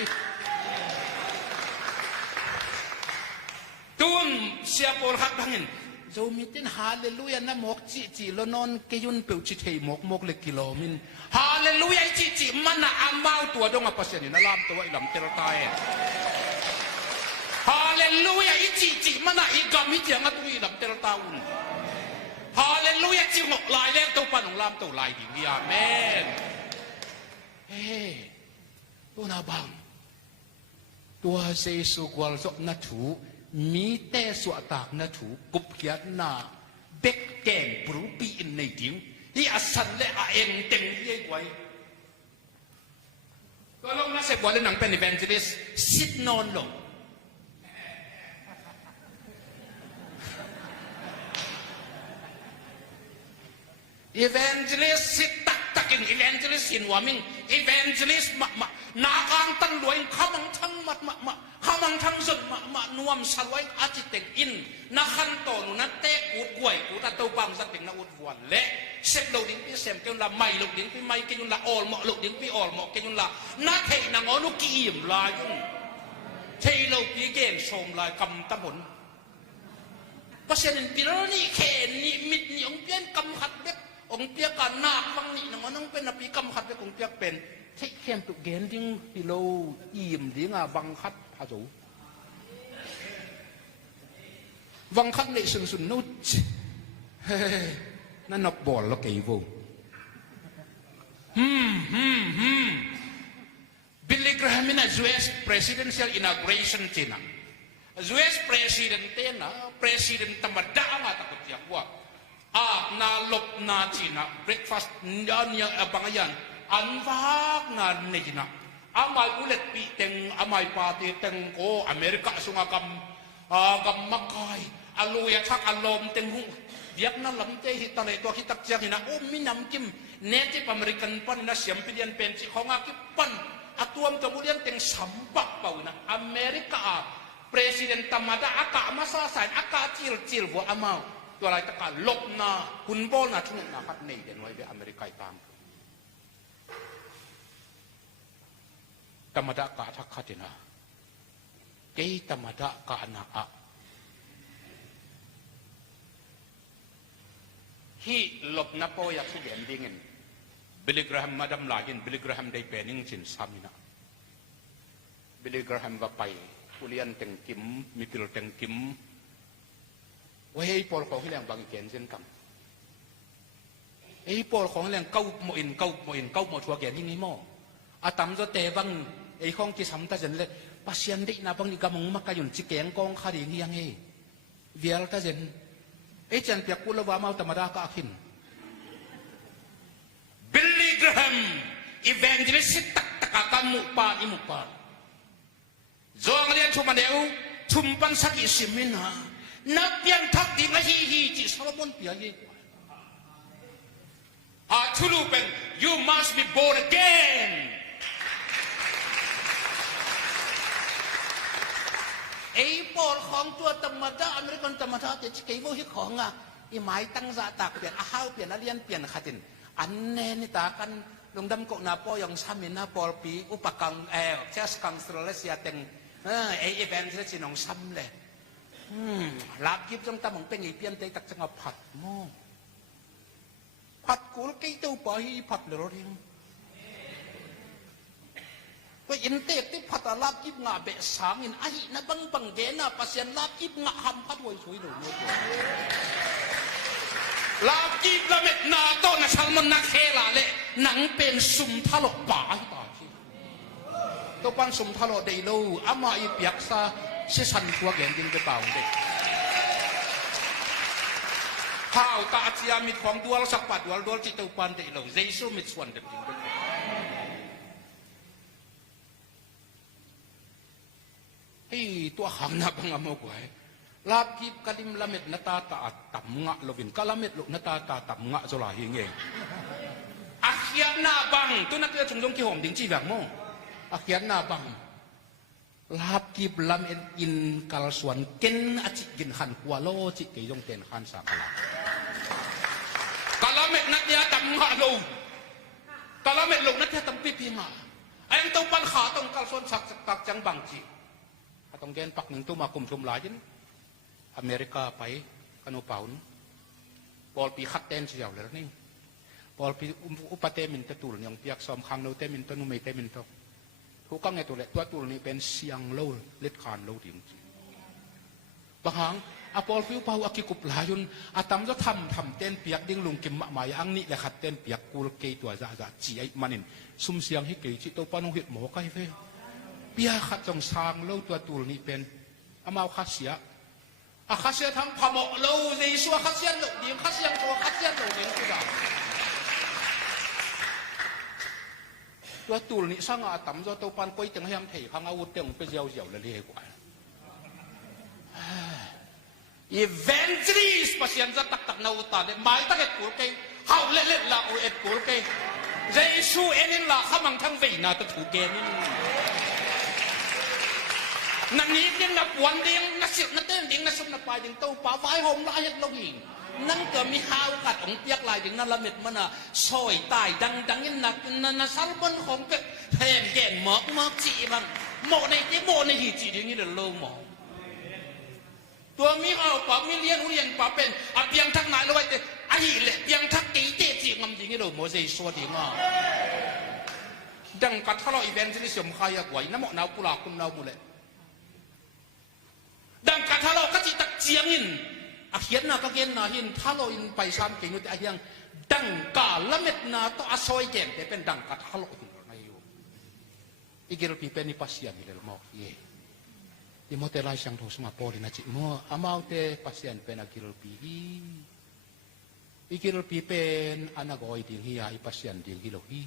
ตุนเสียปอลขัดบังเงินโจมิตินฮาเลลูยานะหมกจีแล้วนอนเกยุนเปิวจิเทหมกเล็กกิโลมินฮาเลลูยาจีมันน่ะอัมมาตัวดงอัปเสนินะลามตัวไอ้ลำเตลตายฮาเลลูยาจีมันน่ะอีกามิจีงะตัวไอ้ลำเตลตาอุนฮาเลลูยาจีหกลายเล็กตัวปานของลามตัวลายดิ่งอาเมนเฮ้ตัวนาบังตัวเซซูกวลโซนัทูมีแต่สวดตากนะถูกกุบเขียนหน้าเบ็กแกงปรูปีอินในดิ่งที่อาสันและอาเอ็นเต็งเยี่ยไว้ก็ลงนะเสพวันเล่นหนังเป็นอีเวนต์ลิสซิดนอนลงอีเวนต์ลิสซิดตักกินอีเวนต์ลิสสินว่ามิงอีเวนต์ลิสมาหน้ากลางตั้งรวยข้ามังทั้งมาข้ามังทั้งสุดมานวมสลายอาจิตเต็งอินนักขันโตนุนัตเตกูดกวยกูตาโตบังสัตเต็งนักอุดวันเละเสพโลดิ้งปีเสมเกยุนละไม่โลดิ้งปีไม่เกยุนละออลหมอโลดิ้งปีออลหมอเกยุนละนักเทนังอนุกีมลายุนเทโลปีเกนชมลายกำตะบนเพราะฉะนั้นปีนั้นนี่เขนนี่มิดนี่องเปียนกำขัดเด็กองเปียกันนาคฟังนี่นังอน้องเป็นอภิกำขัดเด็กองเปียเป็นเทเข้มตุกเกนดิ้งปีโลอิ่มดิ้งอ่ะบังคัดพาจูวังคัดในสุนนุชนั่นนกบอลแล้วเกี่ยวบิลลี่กราฮัมน่ะ U.S. presidential inauguration จีน่ะ U.S. president เต้นนะ president ธรรมดามาตะกุดอย่างว่านาลบนาจีน่ะ breakfast เนี่ยบางอย่างอันวากนาในจีน่ะอาไม่อุเลตปีเต็งอาไม่ปาร์ตี้เต็งโกอเมริกาสุงกำมักไก่อาลูยทักอารมณ์เต็งหู biak na lam te hi tale to hi tak chiang hina o minam kim native American pan na siam pilian penci khonga ki pan atuam kemudian teng sambak pauna Amerika presiden tamada aka masa sain aka cil bo amau to lai taka lop na hunbol na thun na khat nei den wai be Amerika tam tamada ka thak khatina ke tamada ka na a hi lop na po ya khi dem dingin Billy Graham madam lagin Billy Graham dai pening chin samina Billy Graham va pai kulian teng kim mikil teng kim wei pol ko hilang bang ken sen kam ei pol khong leng kau mo in kau mo thua gen ni mo atam zo te bang ei khong ki sam ta jen le pasien dik na bang ni gamong makayun chi keng kong khari ni yang he vial ta jen ei chan pyak kula wa mau tamada ka akhin Billy Graham evangelist tak kamu pa imu pa zong lian chuma deu chumpan saki simina na pian thak di ngahi hi chi Solomon pia ye chulu pen you must be born again ei por khong tua tamada American tamada te chi mo hi khong a i mai tang za tak pian a hau pian a lian pian khatin an ne ni ta kan lung dam ko na po yang samin na por pi upakang just kang strelesia teng ei event se nong sam le lap kip trong ta mong peng ei pian te tak chang phat mo phat kul kai tu pa hi phat le ro ring ko in te ti phat a lap kip nga be sang in ai na bang ge na pasien lap kip nga ham phat woi chui lo mo lap kip la met na to na salmon na khela le nang pen sum thalok pa ai ta chi to pan sum thalo dei lo ama i piak sa se san thua gen ding be pau de hao ta chia mit khong dual sak pat dual chi to pan dei lo jesu mit swan de ding be hey to ham na bang amo ko ai lap kip kalim lamet na ta tam nga lovin kalamet lo na ta tam nga zo la hi nge akhiat na bang tu na ke chung dong ki hom ding chi bak mo akhiat na bang lap kip lam en in kal swan ken achi gin han kwa lo chi ke jong ten han sa kala kalamet na dia tam nga lo kalamet lo na dia tam pi pi ma ai tong pan kha tong kal swan sak tak chang bang chi atong gen pak ning tu ma kum thum la jin Amerika pai kanu paun pol pi khat ten siaw le ni pol pi upate min ta tul nyong piak som khang no te min tanu me te min to thu kang e tu le tua tul ni pen siang lo let khan lo ding bahang apol pi pau akikup layun atam zo tham ten piak ding lung kim ma ma yang ni le khat ten piak kul ke tua za chi ai manin sum siang hi ke chi to panong hit mo kai fe pia khat jong sang lo tua tul ni pen amau khasia akhasia thang phamo lo jesu akhasia lo ding khasia to akhasia lo ding ku da tua tul ni sang a tam zo to pan koi teng hiam thei khang a ut teng pe jiao jiao le le kwa evangelist pasien za tak na uta de mai tak et kul ke hau le la o et kul ke jesu enin la khamang thang ve na ta thu ke niนั่นนี่เดียงนับวันเดียงนักศิลป์นักเต้นเดียงนักสมนักปลายเดียงเต้าป่าไฟหอมลายยัดลงหิงนั่งเกิดมีฮาวกัดองเปียกลายเดียงนั่นละเม็ดมันอ่ะซอยตายดังยันหนักนั่นสัลบนของเกิดแทงแก่หมอกจีบังหมอในที่โมในหีจีเดียงนี่เดินโลหมอตัวมีเอาป่ามีเลี้ยงป่าเป็นอ่ะเพียงทักนายแล้วไว้แต่ไอ้เละเพียงทักตีเตะจีงำจีนี่เดินหมอใจสัวเดียงอ่ะดังกัดทะเลาะอีเวนต์ที่สมขายกว่าน้ำหมอกน้ำกุหลาบคุณน้ำบุเล่ดังกาทาโลก็จิตักเจียงอินอาเขียนนาก็เขียนนาหินทาโลอินไปซ้ำเก่งอยู่แต่อายังดังกาละเม็ดนาต้องอาศัยเก่งแต่เป็นดังกาทาโลอินอะไรอยู่อีกเรื่องปีเป็นนิพัสยานี่เลยมอกเย่ที่มอเตอร์ไลน์ช่างทุกสมาปอดีนะจิโมอามาเตพัสยานเป็นอากิรปีอีกเรื่องปีเป็นอนาคตดิ่งฮียอีพัสยานดิ่งฮิโลฮี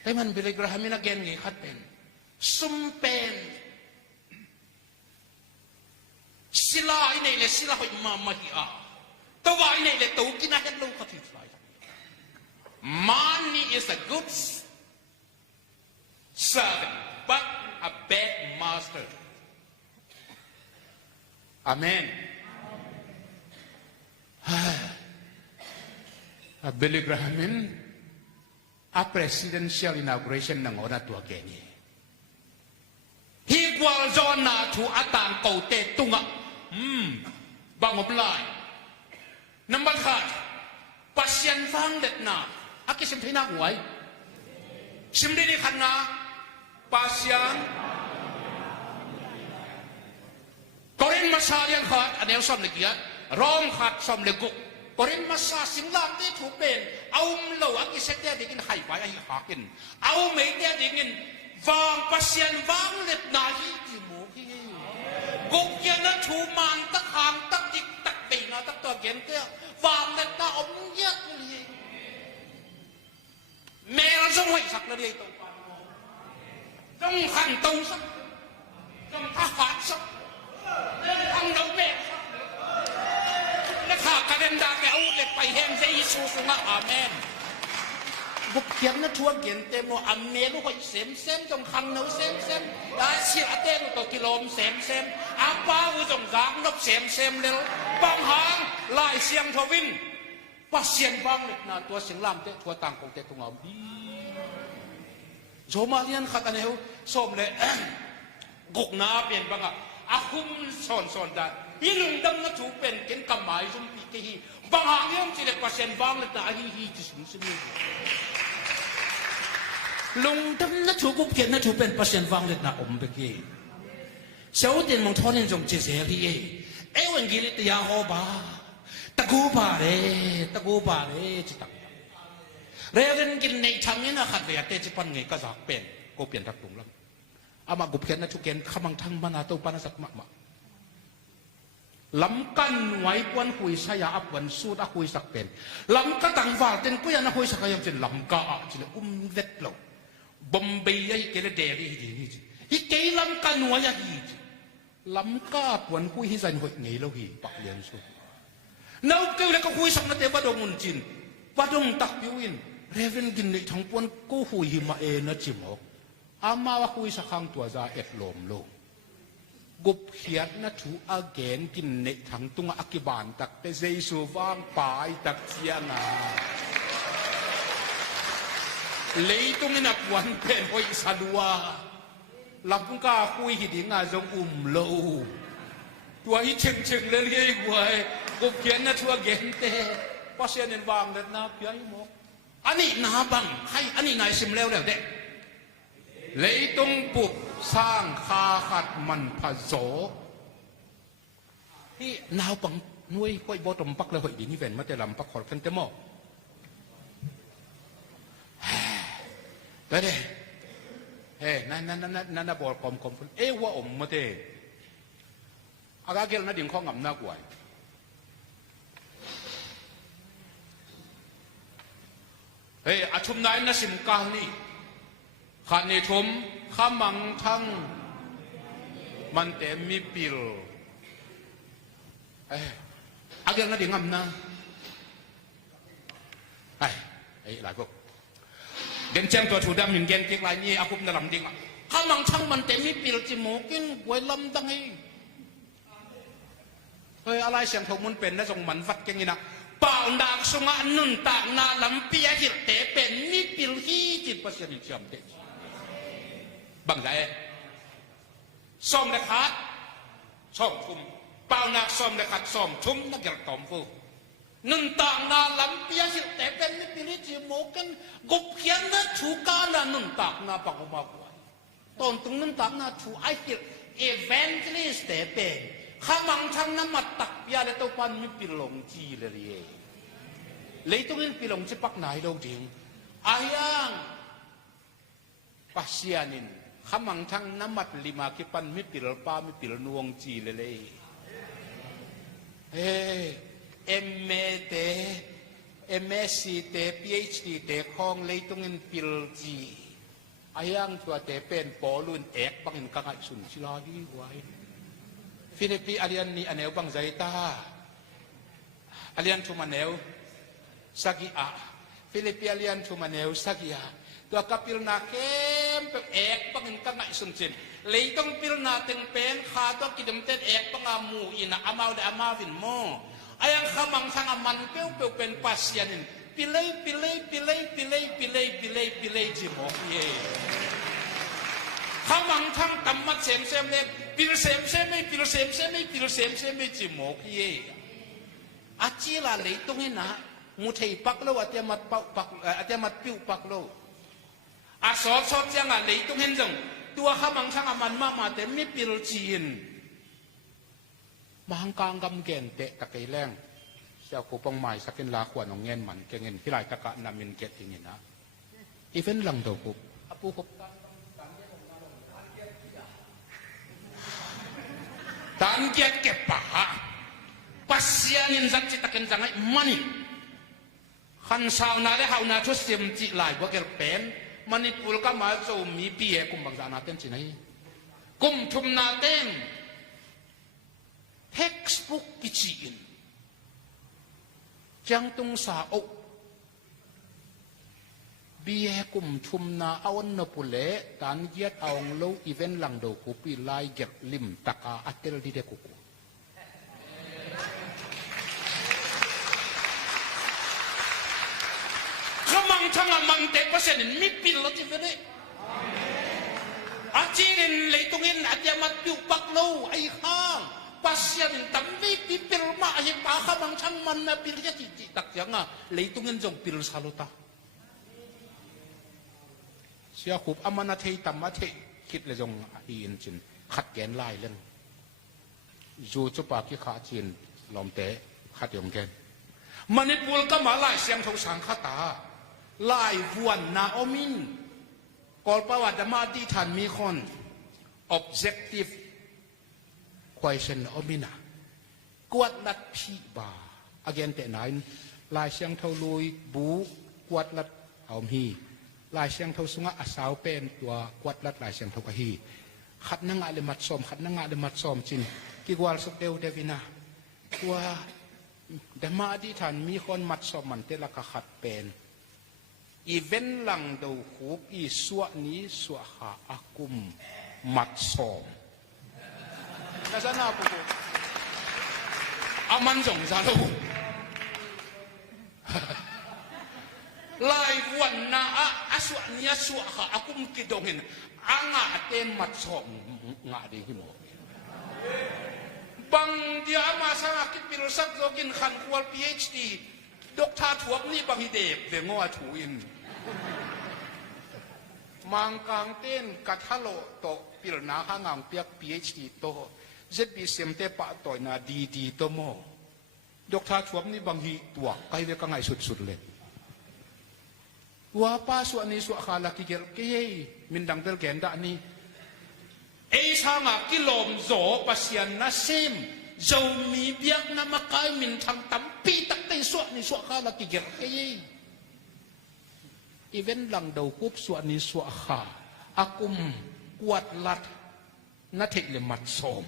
แต่มันบิลกราฮามินักเกนงี้ขัดเป็นซุมเป็น sila ini le sila hoi mama hiya tawa ini le tau kina het lo kati try money is a good servant but a bad master amen a Billy Graham a presidential inauguration ng ona tua Kenya higwal zona tu atang kau te tunga bangoblay number 5 pasien fang det na aki sim thina huai sim di khan na pasien korin masalian khat anel som le kiat rom khat som le guk korin masa singlam te thu pen aum lo aki sekte dikin hai pai ai hakin au mei te dingin vang pasien vang let na hi ti mo hi guk ya na thu man tak hang tak dik tak be na tak to gen te vang let na om ya li me la song hoi sak la ri to pa mo dong khan tong sak dong tha hat sak le thang dong be le kha kalenda ke au le pai hem je Yesu sunga amenบุกเขียนนะทั่วเขียนเต็มโมอเมรุหอยเซมจงคังเนาเซมได้เสียเต้นตัวกิโลมเซมอาป้าอุจงจางนกเซมเร็วบางหางลายเสียงทวินปัสเซียนบางเล็กนาตัวเสียงลามเตะทั่วต่างของเตะตรงเอาดีโจมาเลียนขัดอันเฮวส้มเลยกุกนาเปลี่ยนบางอ่ะอาคุมสอนได้ยี่ลุงดำนะถูเป็นเก่งกำหมายสุ่มปีกี้บางหางยังจีเล็กปัสเซียนบางเล็กนาฮีจิสุ่มลุงดำนะถูกุกเกียนนะถูเป็นปัสเซียนฟังเล็กนะอมไปกี้เสาเด่นมองทอนินจงเจเสรีเอวันกิริตยาโอบาตะกูบาเรจิตังเรเวนกินในทางนี้นะขัดเวียเตจิปันไงก็จากเป็นกูเปลี่ยนทักตุงแล้วอามากุกเกียนนะถูกเกียนขมังทั้งบรรดาตัวปนสักมะลำกันไว้กวนคุยสยาอับวันสู้ตะคุยสักเป็นลำก็ต่างฝ่ายเต็นกุยนะคุยสักยังเป็นลำกะจิเลเล็ดโลบอมเบย์ยังเกลเดรีฮิเกลำกันหัวยาฮีลำก้าปวนคุยฮิสันหดเงยโลหีปักเลียนสุนาเกลเลยก็คุยสักนาเตวัดงมุนจินวัดงตักพิวินเรเวนกินในทั้งปวนกูคุยหิมาเอนะจิมอกอามาว่าคุยสักครั้งตัวจะเอ็ดลมโลกุบเขียดนะถูอาเกนกินในทั้งตุงอักิบานตักแต่เจสูว่างปายตักเสียงาเลยตรงนี้นักวันเป็นหอยสันวาลำก้าคุยหิดิงาจงโลตัวฮิเชิงเลยเว้ยกุบเขียนนะชัวเกนเตเพราะเสียนินวางเด็ดนาเพียงหมกอันนี้นาบังให้อันนี้นายซิมแล้วเด็กเลยตรงปุบสร้างคาขัดมันผโสที่นาวปังนุ้ยค่อยบอตมปักเลยหอยดินี่เป็นมาแต่ลำปักขอดกันเต็มหมดได้เฮ้นั่นบอกคอมว่าอมมาเตะอากาเกลนั่นดิ่งข้องำหน้ากวยเฮ้อาชุมนายนั่นสิมกานี่ขันในชมข้ามังทั้งมันเต็มมีปิลอากานั่นดิ่งงำหน้าหลายพวกเดินเชียงตัวถูดำหินเกนเก่งไรนี่อาคุมนลำดิ่งข้ามังทั้งมันเต็มมีปิลจิโมกินไว้ลำดังอะไรเสียงทงมันเป็นนะทรงมันวัดเก่งนี่นะเป่าดักสงะนุนตากนาลำเปียหิเตเป็นมีปิลฮีจิตประเสริฐเชื่อมเด็กบังใจส้มนะครับส้มคุมเป่านักส้มนะครับส้มชุ่มนักกระตอมฟูนุนตากนาลำเปียหิเตเป็นมีปิลฮีจิโมกันกุบเขียนนะถูกการนะนุนตากนาปังออกมาป่วยตอนตรงนุนตากนาถูกไอหิเอเวนต์ลิสเตเป็นข้ามังทั้งน้ำมัดตักยาเลตัวปันมีปิลงจีเลยตรงนี้ปิลงจะปักไหนเราจริงอายังปัสยานินข้ามังทั้งน้ำมัดลิมาคิปันมีปิลป้ามีปิลนวงจีเลยเอ็มเอเตเอ็มเอซีเตพีเอชดีเตของเลยตรงนี้ปิลจีอายังตัวเตเป็นปอลุนเอกปังอินกังไอสุนชิลาดีไว้ ฟิลิปปินส์อาเลียนนี่อันเอวบังใจตาอาเลียนทุมันเอวสักอาฟิลิปปินส์อาเลียนทุมันเอวสักอาตัวกับพิลนาเข้มเป็นเอกปังอินกังไงสุนทรเลยต้องพิลนาเต็งเป็นขาตัวกิดมเต็นเอกปังอามูอินะอามาเดอามาวินโมอายังขมังทางอามันเปียวเปียวเป็นปัสยานินปิเลยปิเลยปิเลยปิเลยปิเลยปิเลยปิเลยจิโมเย่ขมังทางตัมมัดเซมเซมเล็กปิลเซมเซมไม่ปิลเซมเซมไม่ปิลเซมเซมไม่จิโมเย่อาจีลาเลยตรงนี้นะมุทัยปักโลอาเตียมัดปักอาเตียมัดปิวปักโลอาสอบจังอ่ะเลยตรงเห็นจังตัวขมังทางอามันมาแต่ไม่ปิลจีนบางกลางกำเกณฑ์เตะตะไคร้แรงเจ้าคูปองใหม่สักเงินลาขวานของเงินมันเงินที่ไรตะกะนามินเกตอย่างนี้นะอีเวนต์หลังตัวคูอปูคูตันเกียเก็บปะปัสยานินสักจิตตะเกินจังไงมันนี่ขันสาวนาได้หาวนาทุสิมจิลายพวกเกลเป็นมันนี่ปูลก็มาโจมีปีเอกุมบางจานาเต้นจีไหนกุมทุมนาเต้นtextbook kiciin jang tung sa o biye kum thum na awan na pule tan giat awang lo event lang do ko pi lai get lim taka atel di de ko kamang thanga mang te pasen mi pil lo ti vele achinin leitungin atyamat pi pak lo ai khang pasien tambi pipil ma hi pa khamang chang man na pil ya chi tak janga leitungen jong pil saluta sia khup amana thei tamma thei khit le jong hi in chin khat gen lai len zu chu pa ki kha chin lom te khat yong gen manipul ka ma lai siang thau sang khata lai vuan na omin kol pa wa dama di than mi khon objective question omina kuat lat phi ba again te nine lai siang thau lui bu kuat lat aum hi lai siang thau sunga asau pen tua kuat lat lai siang thau ka hi khat na nga le mat som khat na nga le mat som chin ki gwal sok deu devina tua dama di than mi khon mat som man te la ka khat pen event lang do khup i suwa ni suwa ha akum mat som nasana po ko aman jong sa lo lai wan na aswa niya suwa ha akum kidongin anga aten mat som nga de himo bang dia masa akit pirusak jogin khan kwal PhD doktor thuak ni bang hidep ve ngo thuin mangkang ten kathalo to pil na hangang piak PhD to ZB semte pa toy na DD to mo doktor thuak ni bang hi tua kai ve ka ngai sut le wa pa su ani su khala ki gel ke min dang tel ken da ni e sanga kilom zo pasian na sem zo mi biak na makai min thang tam pi tak tai su ni su khala ki gel ke event lang daw kup su ani su kha akum kuat lat na thek le mat som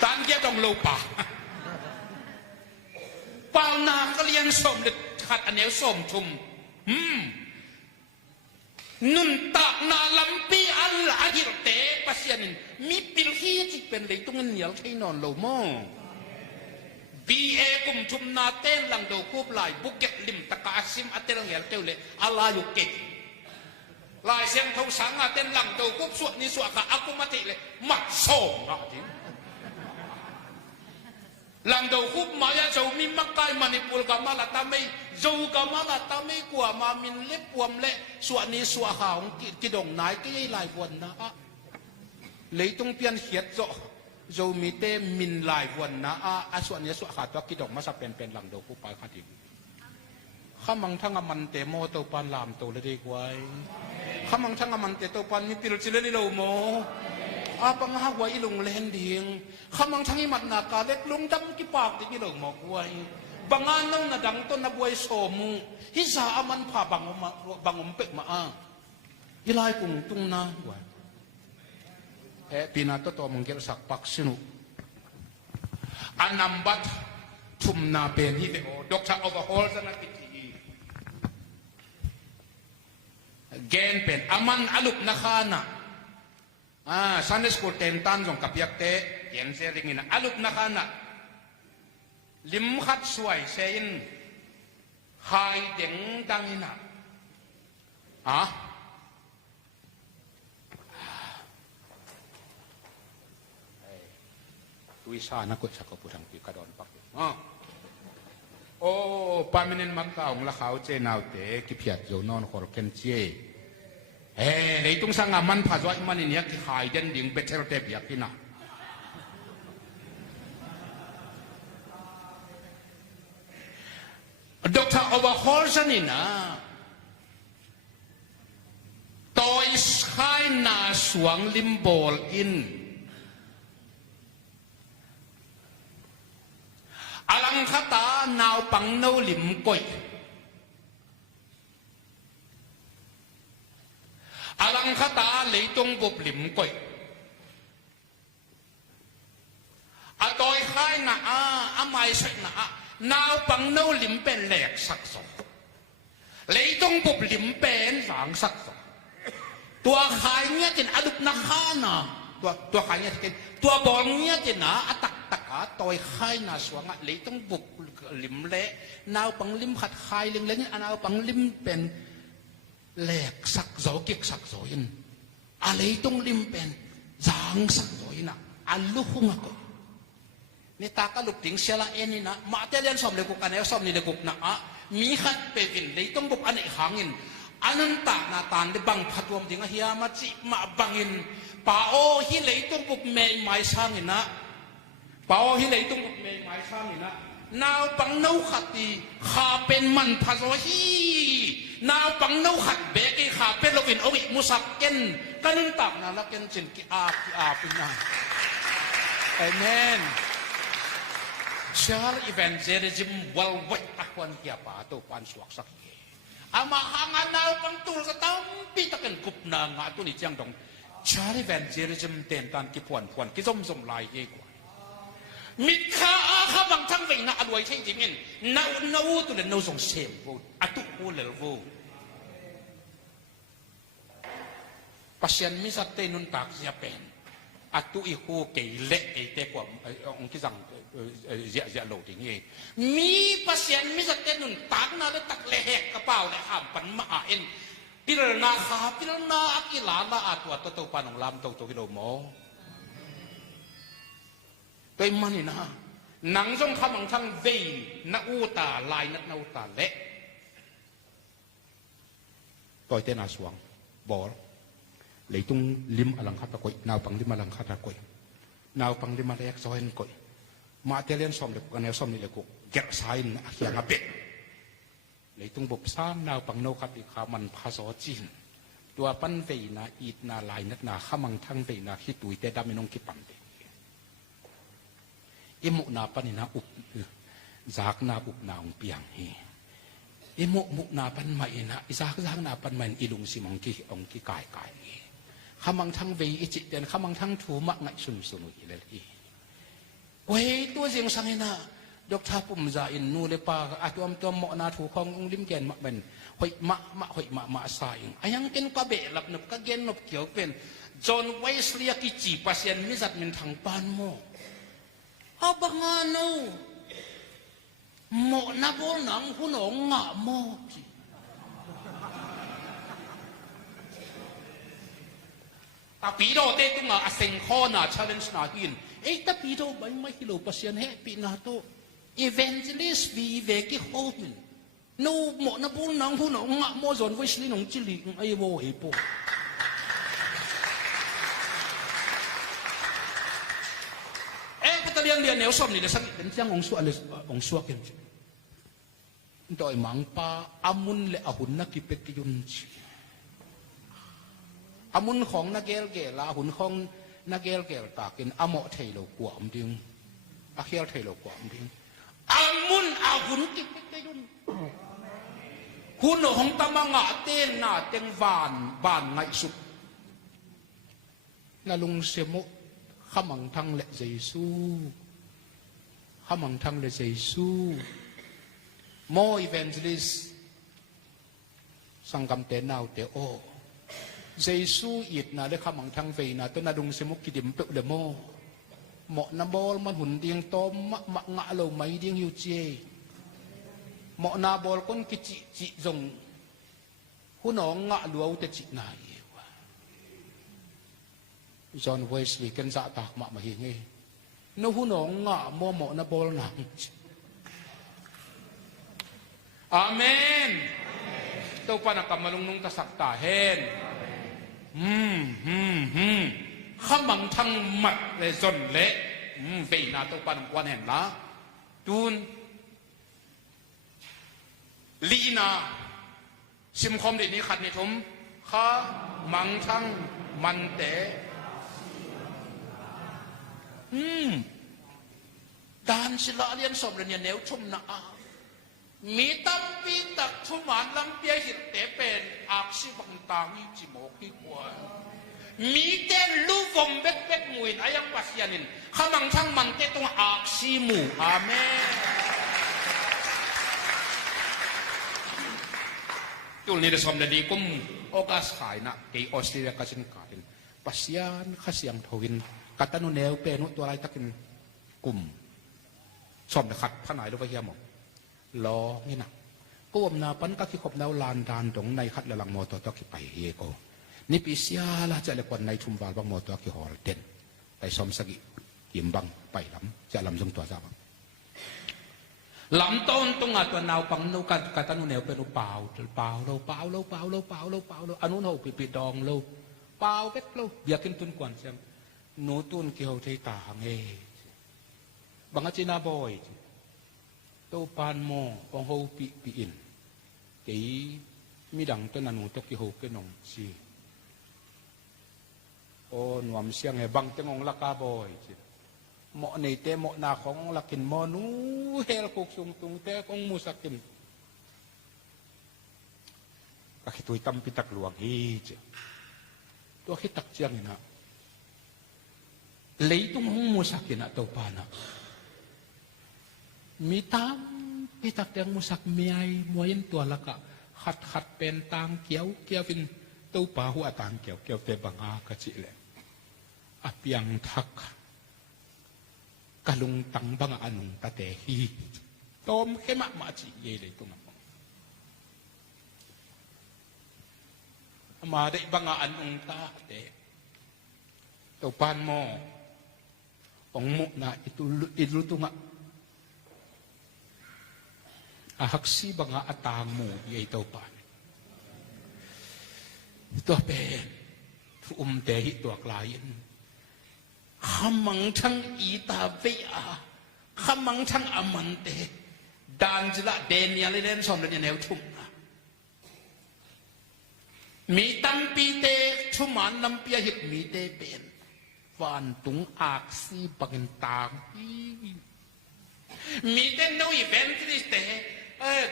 tan kia dong lo pa pal na ka lian som de khat anel som thum nun tak na lampi al ahir te pasianin mi pil hi chi pen le tungan nial thai non lo mo BA kum thum na ten lang do kup lai buket lim taka asim atel ngel teule ala yu ke lai siang thau sang aten lang do kup suat ni suat ka aku mati le mat som ati lang do kup maya jau mi makai manipul ka mala tamai jau ka mala tamai kwa ma min le puam le suat ni suat ha ong ki dong nai ki lai won na le tung pian hiat zo zo mi te min lai won na a suat ni suat ha to ki dong ma sa pen lang do kup pa kha ti khamang thanga man te mo to pan lam to le de kwai khamang thanga man te to pan mi pil chile ni lo mo apang ha wa ilung len ding khamang thangi mat na ka lek lung dam ki pak ti ki lo mo kwai bangan nang nadang to na buhay somu hisa aman pa bangom pek maa ilay kung tung na pinato to manggil sakpak sinu anambat tum na pen hi o doctor overhaul sa nakiti gen pen aman alup na kana Sunday school tentan jong kapiak te yen se ringina alup na kana lim khat suai sein hai deng dangina tuisa na ko sa kapurang pikadon pak permanent magkaong lakaw che naute kipiat yo non korken che leitung sa ngaman phazwa iman inya ki hai den ding better te biak kina Dr. Overhaul sanina toys khai na suang limbol in alang kata naw pang no lim koy alang kata leitong bob lim koy atoy khai na amay sa na naw pang no lim pen lek sakso leitong bob lim pen sang sakso tua khai nya tin alup na khana tua khai nya tin tua bol nya tin na atak toy khai na swanga leitong bob lim le naw pang lim khat khai ling leng anaw pang lim pen lek sakso kik sakso yin leitong lim pen sang sakso yin aluhung ako ni takaluk ting sila enina matelian som lekuk kanay som ni lekuk na mi khat pevin leitong bob anay hangin anon ta na tan de bang phatwam ding hiamat si ma bangin pao hi leitong bob may mai sangin na pao hi leitong bob may mai sangin na naw pang nau khati kha pen man phazo hi naw pang nau khat be ki kha pen lovin owi musakken kanin tak na laken chin ki pina amen share evangelism worldwide akwan kia pa to pan suak sak ama hangan naw pang tul sa tampi taken kup na nga to ni chang dong share evangelism ten tan ki puan ki zom lai ye kwa mit kha bang thang ve na alwai thai jingin na to le no song sem vo atu ko le vo pasien mi sa te nun tak sia pen atu i ho ke le e te kwa ong ki sang zia lo ding ye mi pasien mi sa te nun tak na le tak le hek ka pau le ham pan ma en pil na akila la atwa to panong lam to ki lo mo toy mani na nang jong khamang thang ve na uta lai na uta le toy te na suang bor leitung lim alang khata koi naw pang lim alang khata koi naw pang lim alek soen koi ma telian som le kan som ni le ko ger sain akhia ngabe leitung bob sang naw pang no khat ikhaman phaso chin tua pan ve na it na lai na khamang thang ve na hi tui te daminong ki pam imu na pan ina up zak na up na ong piang hi imu na pan ma ina zak na pan man ilung simong ki ong ki kai hi khamang thang ve ichi ten khamang thang thu ma ngai sum ile hi wei tua jing sang ina dok tha pum za in nu le pa atuam tom mo na thu khong ung lim ken ma ben hoi ma sa ing ayang ken ka be lap nup ka gen nop kiau pen John Wesley ki chi pasien mi zat min thang pan mo abangano mo na bol nang hunong nga mo tapi do te tu nga aseng kho na challenge na hin tapi do bai mai hilo pasien he pi na to evangelist vi ve ki ho min no mo na bol nang hunong nga mo John Wesley nong chili ai wo e po lian neo som ni le sakit den siang ong suak ken doi mang pa amun le ahun na kipet ki yun amun khong na gel la hun khong na gel ta ken amo thei lo kwam ding a khial thei lo kwam ding amun ahun kipit kayun huno hong tamanga ten na teng van ngai sup nalung semo khamang thang le Jesu khamang thang le Jesu mo evangelist sangkam te nau te o Jesu it na le khamang thang ve na to nalung semo kidim pe le mo na bol man hun ding to ma nga lo mai ding yu che mo na bol kon ki chi zong huno nga luau te chi na yewa John Wesley kan za tak ma hi nge no huno nga mo na bol na amen to pa na kamalung nung tasakta hen khamang thang mat le zon le ve na to pa nang kwan hen la tun Lina sim khom di ni khat ni thum kha mang thang man te dan sila lian som le nia neu thum na a mi tam pi tak thuman lam pia hit te pen ak si bang tang ni chi mo ki kwa mi ten lu vom bet bet muin ayang pasianin khamang thang man te tung ak si mu amen tul ni de som de di kum okas khai na ke Australia ka sin ka tin pasian khasiang thowin katanu neu pe nu to lai takin kum som de khat phanai lo ba hiam lo ni na ko om na pan ka ki khop nau lan dan dong nai khat la lang mo to ki pai he ko ni pi sia la cha le kon nai thum bal bang mo to ki hol ten pai som sagi kim bang pai lam cha lam jong to za bang lam ton tung a to nau pang nu ka tanu neu pe nu pau lo anu no pi dong lo pau bet lo bia kin tun kwan sem no tun ki ho thei ta hang he bang a china boy to pan mo pong ho pi in ke mi dang to nanu to ki ho ke nong chi o nuam siang he bang tengong la ka boy mo nei te mo na khong lakin mo nu hel kok sung tung te kong musakin ka hitui tam pitak luang hi che to hitak chiang ina leitung hong musakin at to pana mi tam pitak teng musak miai moyen tua laka khat pen tang kiau vin to pa hu atang kiau te banga ka chi le apiang thak kalung tang banga anung ta te hi tom khema ma chi ye le tung ma de banga anung ta te to pan mo ong mu na itu tunga ahaksi banga atang mo ye to pan to pe te hi to klain khamang thang ita ve a khamang thang amante dan jila denial len som le neu thum mi tam pi te thuman lam pia hit mi te pen van tung ak si bangin tang mi te no evangelist te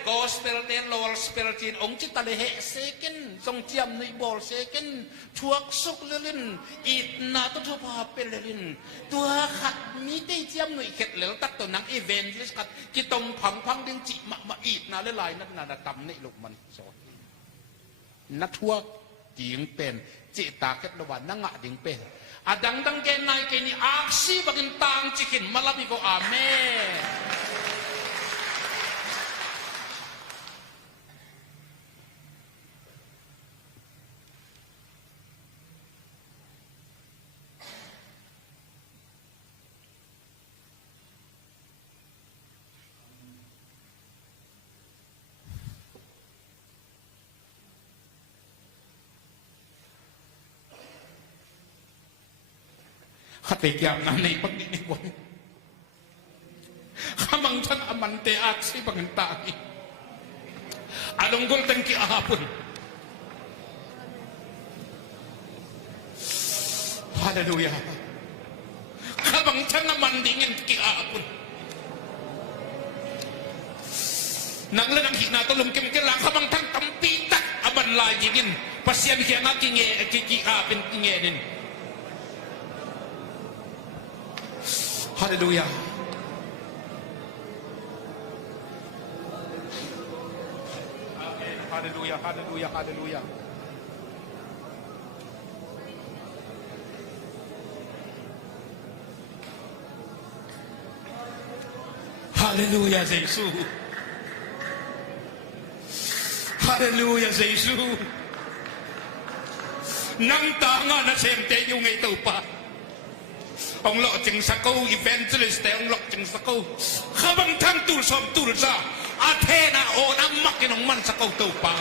gospel te lol spell chin ong chi ta le he second song chiam nei bol second thuak suk lelin it na to thu pa pel lelin tua khat mi te chiam nei khet lel tak to nang evangelist khat ki tom phang ding chi ma it na le lai na na tam nei luk man so na thuak jing pen chi ta khet lo wan na nga ding pen adang dang ke nai ke ni aksi bagin tang chikin malabi ko amen khate kiam na nei pag ni bon khamang chan amante aksi bangan tangi alunggol tengki ahapun haleluya khamang chan amandingin ki ahapun nang lang hina to lumkim ke lang kamang tang tampitak aban lagi gin pasyan kaya nga kikikapin kingenin. Hallelujah. Amen. Hallelujah, hallelujah, hallelujah. Hallelujah, Jesus. Hallelujah, Jesus. Nang tanga na siyempre yung ito pa. Ông lọ chừng sa câu evangelist te ông lọ chừng sa câu habang thang tul som tul sa Athena o nang makinong man sa câu tau pa.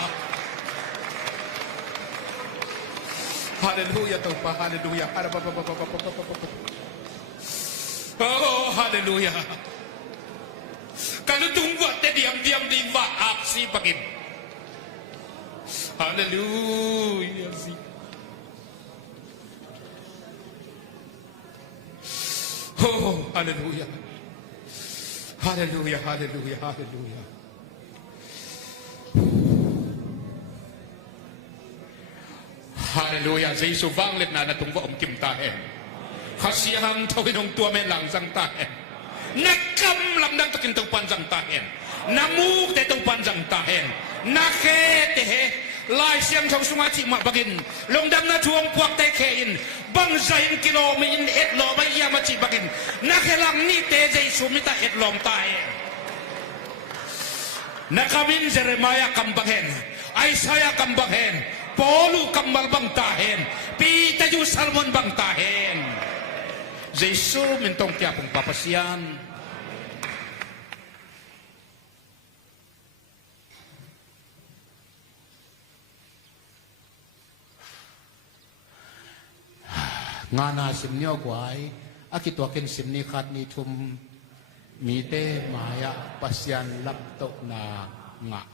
Hallelujah tau pa, hallelujah. Oh, hallelujah. Kalau tunggu te diam-diam di vaap si bagin. Hallelujah si. Oh, hallelujah. Hallelujah, hallelujah, hallelujah. Hallelujah. Giêsu vang lên na tung vọng kim ta hen. Khasiang thôi nong tua men lang sang ta hen. Nakam lam dang takin tong pan sang ta hen. Namuk te tong pan sang ta hen. Nakhe te he. Lai siang trong sungai chi ma bagin. Long dam na chuang puak te khein. Bang zain kilo min et lo ba ya ma chi bagin. Nakhe lang ni te Giêsu mi ta et lom ta hen. Nakamin Jeremiah kambahen. Isaiah kambahen. Polu kambal bang tahen, Pita yu salmon bang tahen. Jesu mintong tiap pong papasyan. Ngana simnyo guay, akituakin simni kat ni tum mite maya pasyan lapto na nga.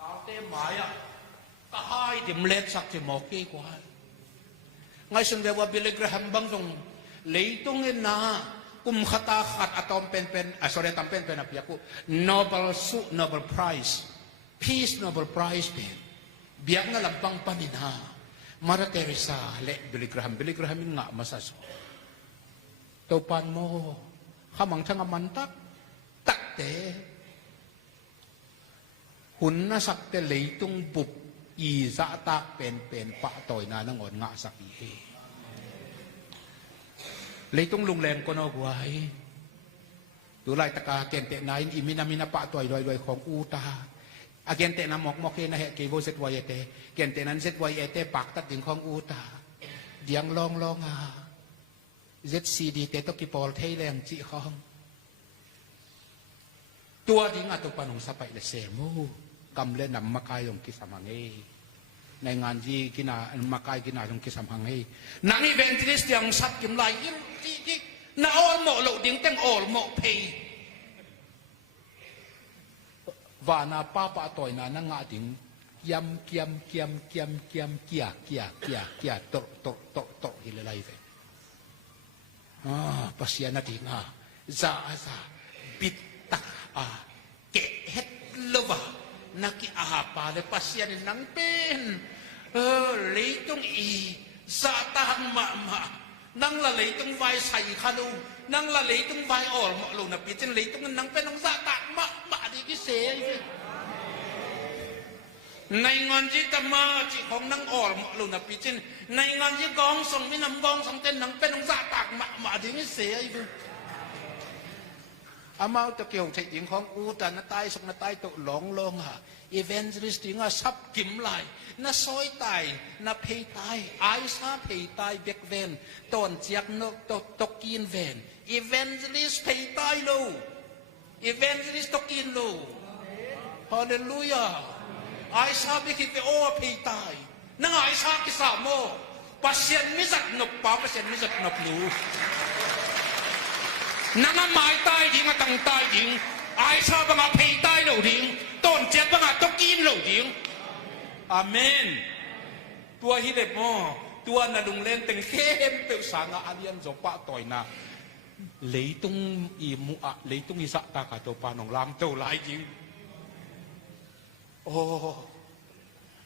Tate maya kahay dimlet sak ti moki kuhan. Ngay sung dewa Billy Graham bang sung leitungin na kumkatakat atong pen-pen, atong pen-pen na piyaku, Nobel Prize, Peace Nobel Prize pen. Biyak nga lampang panina, Mara Teresa, Billy Graham nga masaso. Taupan mo, kamang tanga mantak, takte, hun na sakte leitung bup, Iza tak pen pa toy na nangon nga sakiti. Leitong lunglem ko no guay. Tulay taka kente nain imina pa toy doy kong uta. Agente na mok na he kibo set wayete. Kente nan set wayete paktat ding kong uta. Diang long ha. ZCD teto kipol thay leng chi kong. Tua ding ato panong sapay le semo. Kamle na makayong kisamangay. Nay nganji kina makay kina yung kisamangay. Nang evangelist yang sat kim lai na all mo lo ding teng all mo pay. Vana papa toy na nga ding kiam kia tok hilalay ve. Ah pasya na ding ha. Za bitak ke het lova. Nakiahapa le pasyan ng pen. Leitong sa tahang mama. Nang laleitong vai say kalo. Nang laleitong vai or lo na pitin leitong ng pen ng sa tahang mama di kisay. Naingon ji tama ji kong ng or lo na pitin. Naingon ji gong song minam gong song ten ng pen ng sa tahang mama di kisay. Amaw to kiyo chay yung kong uta na tayo sok na tayo to long ha. Evangelist nga sap kimlay na soy tay na pay tay ay sa pay tay back then ton siyak no tokin ven. Evangelist pay tay lo. Evangelist tokin lo. Hallelujah. Ay sabi kiti o pay tay. Nang ay sa kisamo. Pasyan misak no pa pasyan misak no lu. Nangamay tayo ding at ang tayo ding ay sa mga pay tayo lo ding ton jet mga tokin lo ding. Amen. Tua hilip mo, tua na lunglen teng hem pe sa nga alian zo pa toy na lấy tung y mu à lấy tung y sa ta cả tổ pa nong lam tổ lại chứ ô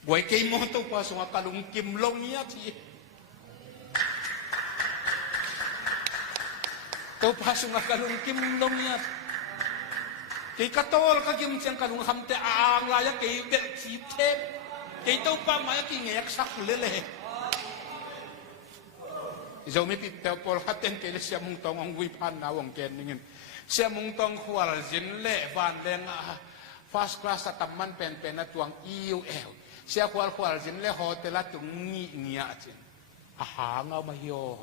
quay cây mô tổ pa xuống cả lùng kim lông nhá chị tổ pa xuống cả lùng kim lông nhá cái cá tol cái kim chen cả lùng hầm te ang lại cái bẹt chip thêm cái tổ pa mà cái nghe sắc lệ lệ giờ mới bị tao bỏ hết tên cái xe mông tông ông vui pan nào ông kén nên xe mông tông khoa dính lệ van lên fast class tầm man pen pen là tuang yêu eo xe khoa dính lệ hotel là tung nhị nhị chứ à ngao mà hiểu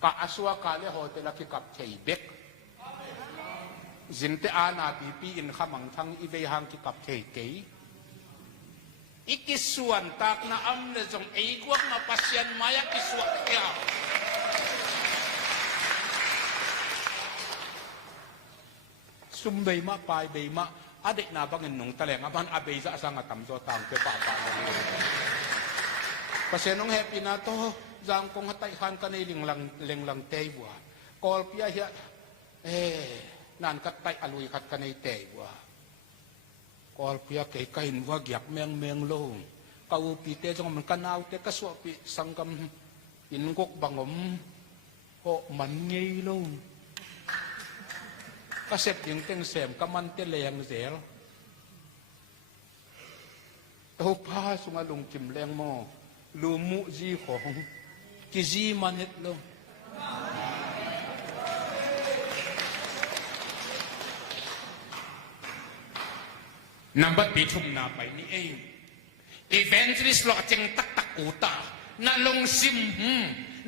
cả asua cả lệ hotel là cái cặp thầy bек dính te ana pi in khamang thang i về hang cái cặp thầy kỹ ikisuan tak na am na zong eiguang na pasyan maya kisuan kaya sumbay ma pai bay ma adik na bangin nung taleng aban abay sa asang atam so tang ke pa pasyan nung happy na to jang kong hatay han kanay ling lang taywa kol pia hiya nan katay aluy kat kanay taywa kol pia kay kain wag yak meng lo kau pi te jong man kanaw te kaswa pi sangkam ingok bangom ho man ngei lo kasep ding teng sem kaman te leng zel to pa sunga lung kim leng mo lu mu ji khong ki ji manet lo Nambat bitum na pa ni evangelist lo cheng tak tak uta na long sim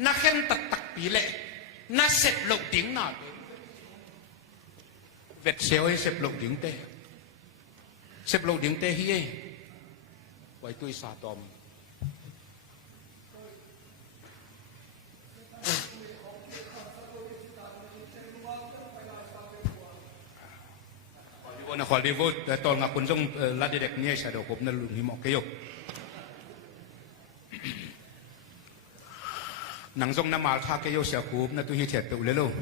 na khen tak tak pile na sep lo ding na vet seo sep lo ding te hi wai tui sa tom na Hollywood tol nga kunjong la direct niya sa do kop na lunghimo kayo nang jong na mal tha kayo sa kop na tu hi chet tu le lo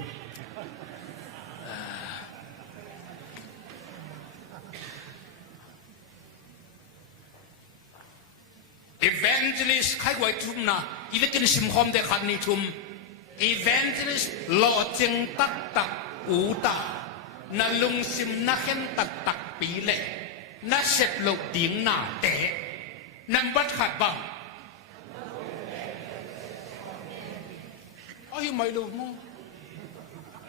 evangelist khai wai thum na ilekin sim khom de khan ni thum evangelist lo cheng tak tak u ta na lung sim na khen tak tak pi lệ na sệt lục tiếng nà tệ nằm bắt khát bằng ôi mày lục mo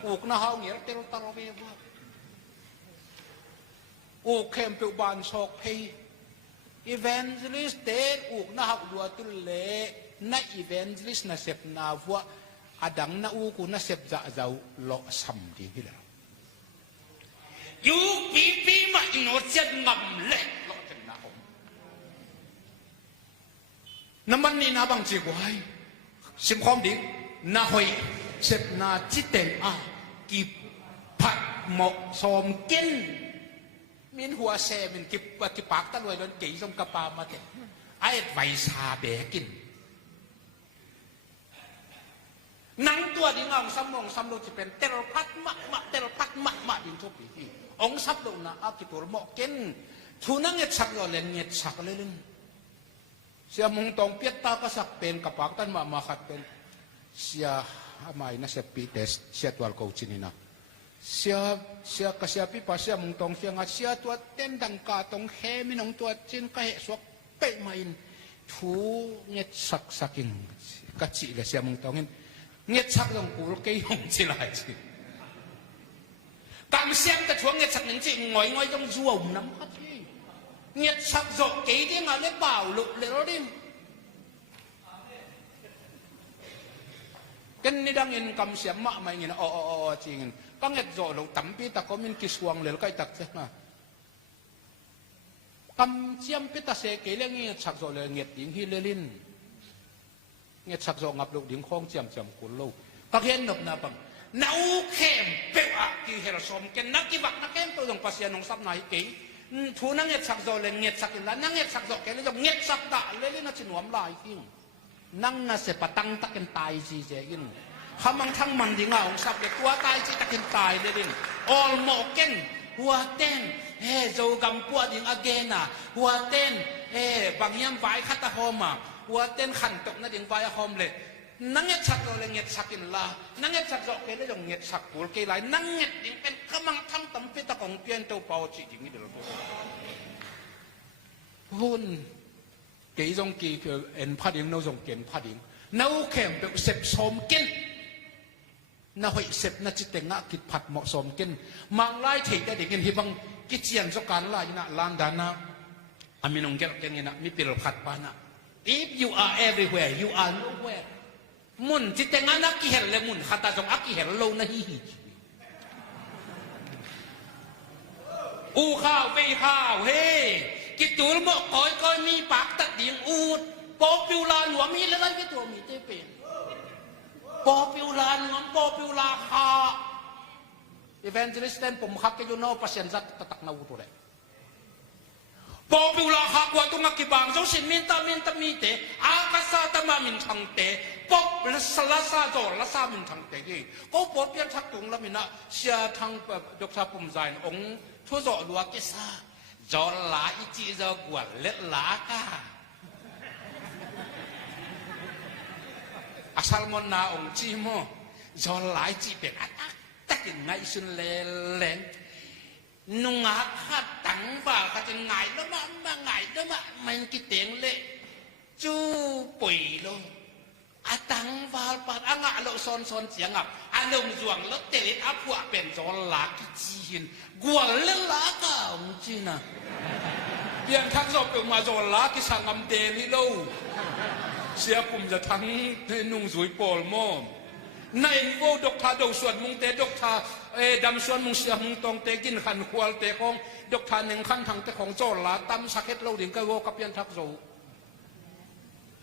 uk na hao nghĩa tero taro về vợ uk kem pe ban sok pay evangelist te uk na hao dua tu lệ na evangelist na sep na vợ adang na uk na sep za zau lo sam di hila yu pi ma ino chen ngam le lo chen na om naman ni na bang chi kwai sim khom ding na hoi sep na chi ten a ki phat mo som ken min hua se min ki pak ta loi don ki som ka pa ma te ai vai sa be kin nang tua ding ang sam lo chi pen tel phat ma ding to pi ông sắp đâu na áp cái tuổi mọ kiến thu năng nhiệt sặc rồi lên nhiệt sặc lên xia mông tông biết ta có sặc pen cả bác tan mà khát pen xia mai na xia pi test xia tual cầu chín na xia cái xia pi pa xia mông tông xia ngắt xia tuat ten đằng cả tông he mi nông tuat chín cái hệ suak pe mai thu nhiệt sặc saking cái chị là xia mông tông nhiệt sặc dòng củ cây hồng chỉ lại chứ cảm xem ta chúa nghiệt sắc những chị ngồi trong ruộng nắm hết đi nghiệt sắc rộ kế đi ngà lấy bảo lục lấy nó đi cái này đang in cảm xem mạ mày nhìn chị nhìn các nghiệt rộ lục tắm pi ta có mình kí xuồng lấy cái tắc chứ mà cảm xem pi ta sẽ kế lên nghiệt sắc rộ lấy nghiệt tiếng hi lên linh nghiệt sắc rộ ngập lục tiếng khong chậm cuốn lâu các hiện nộp na bằng nấu kem bẹo à kỳ hệ là xóm cái nắp cái vạc nắp kem tôi dùng pasien nông sắp này kỹ thu năng nhiệt sặc rồi lên nhiệt sặc là năng nhiệt sặc rồi cái nó dùng nhiệt sặc đã lên nó chỉ nuốt lại kia นั่งน่ะเสปะตั้งตะกันตายจีเจกินขมังทั้งมันดิงาของสับเด็กตัวตายจีตะกันตายเลยดินออลโมเกนหัวเต้นเฮ้โจกำปวดดิงอเกน่ะหัวเต้นเฮ้บางยามไว้ขัดตะหอมอ่ะหัวเต้นขันตกนั่นดิงไว้หอมเลยนั่งเงียบชักเราเลยเงียบชักกินละนั่งเงียบชักเราเกล้ยงเงียบชักปูเกล้ยนั่งเงียบดิงเป็นขมังทั้งตำปิตะของเปลี่ยนตัวเป่าจีดิงนี่เดี๋ยวเราหุ่น幾種機票人拍影，那種見拍影，那我看到食雙見，那會食那只定啊，佢拍莫雙見，盲拉提得啲見希望佢自然做การ啦，那蘭丹啊，阿咪弄嘅見嘅那咪比如拍班啊 ，if you are everywhere, you are nowhere，มุนจิต定啊那佢係咧มุน，хата種啊佢係撈那嘻嘻，อูข้าวไปข้าวเฮ้กิตูลบอกก้อยมีปากตัดดิงอูดปอปิวลาหนวมีอะไรก็ตัวมีเตเป็นปอปิวลาหนวมปอปิวลาคาอีเวนต์ลิสเตนผมขับกันอยู่นอกพัศยันจัดตักนาวุตัวเลยปอปิวลาคากว่าตัวงักกิบางเจ้าสินมินตามีเตอากาศตามามินทังเตปอบละสลาซาโจละซามินทังเตดิก็ปอเปลี่ยนทักตุงละมินะเสียทางดอกชาปุ่มใจองทั่วโจลัวกิซาจอลาอีจีจะกวนเล็ดลากาอาชัลมอนนาองจีโมจอลาอีจีเป็นอัตตะกินไงสุนเลเลนนุ่งอาขัดตังบ่าก็จะไงแล้วมาไงแล้วมันกิเตียงเละจูปุ๋ยลงอาตังบ่าปัดอ่างะโลซอนเสียงอ่ะอันลงจวงแล้วเตลิดอัพวะเป็นจอลาอีจีหินกวนเล็ดลากาองจีน่ะเพียงทักษะเป็นมาจอลากิสังกำเดลิโลเสียปุ่มจะทั้งนุ่งสวยปอลมอในโวดกทาดกส่วนมุงเตดกทาดำส่วนมุงเสียมุงตองเตกินขันควลเตของดกทาหนึ่งขันทางเตของจอลาตั้มสักเก็ตโลดิ่งก็โวกับเพียงทักษะ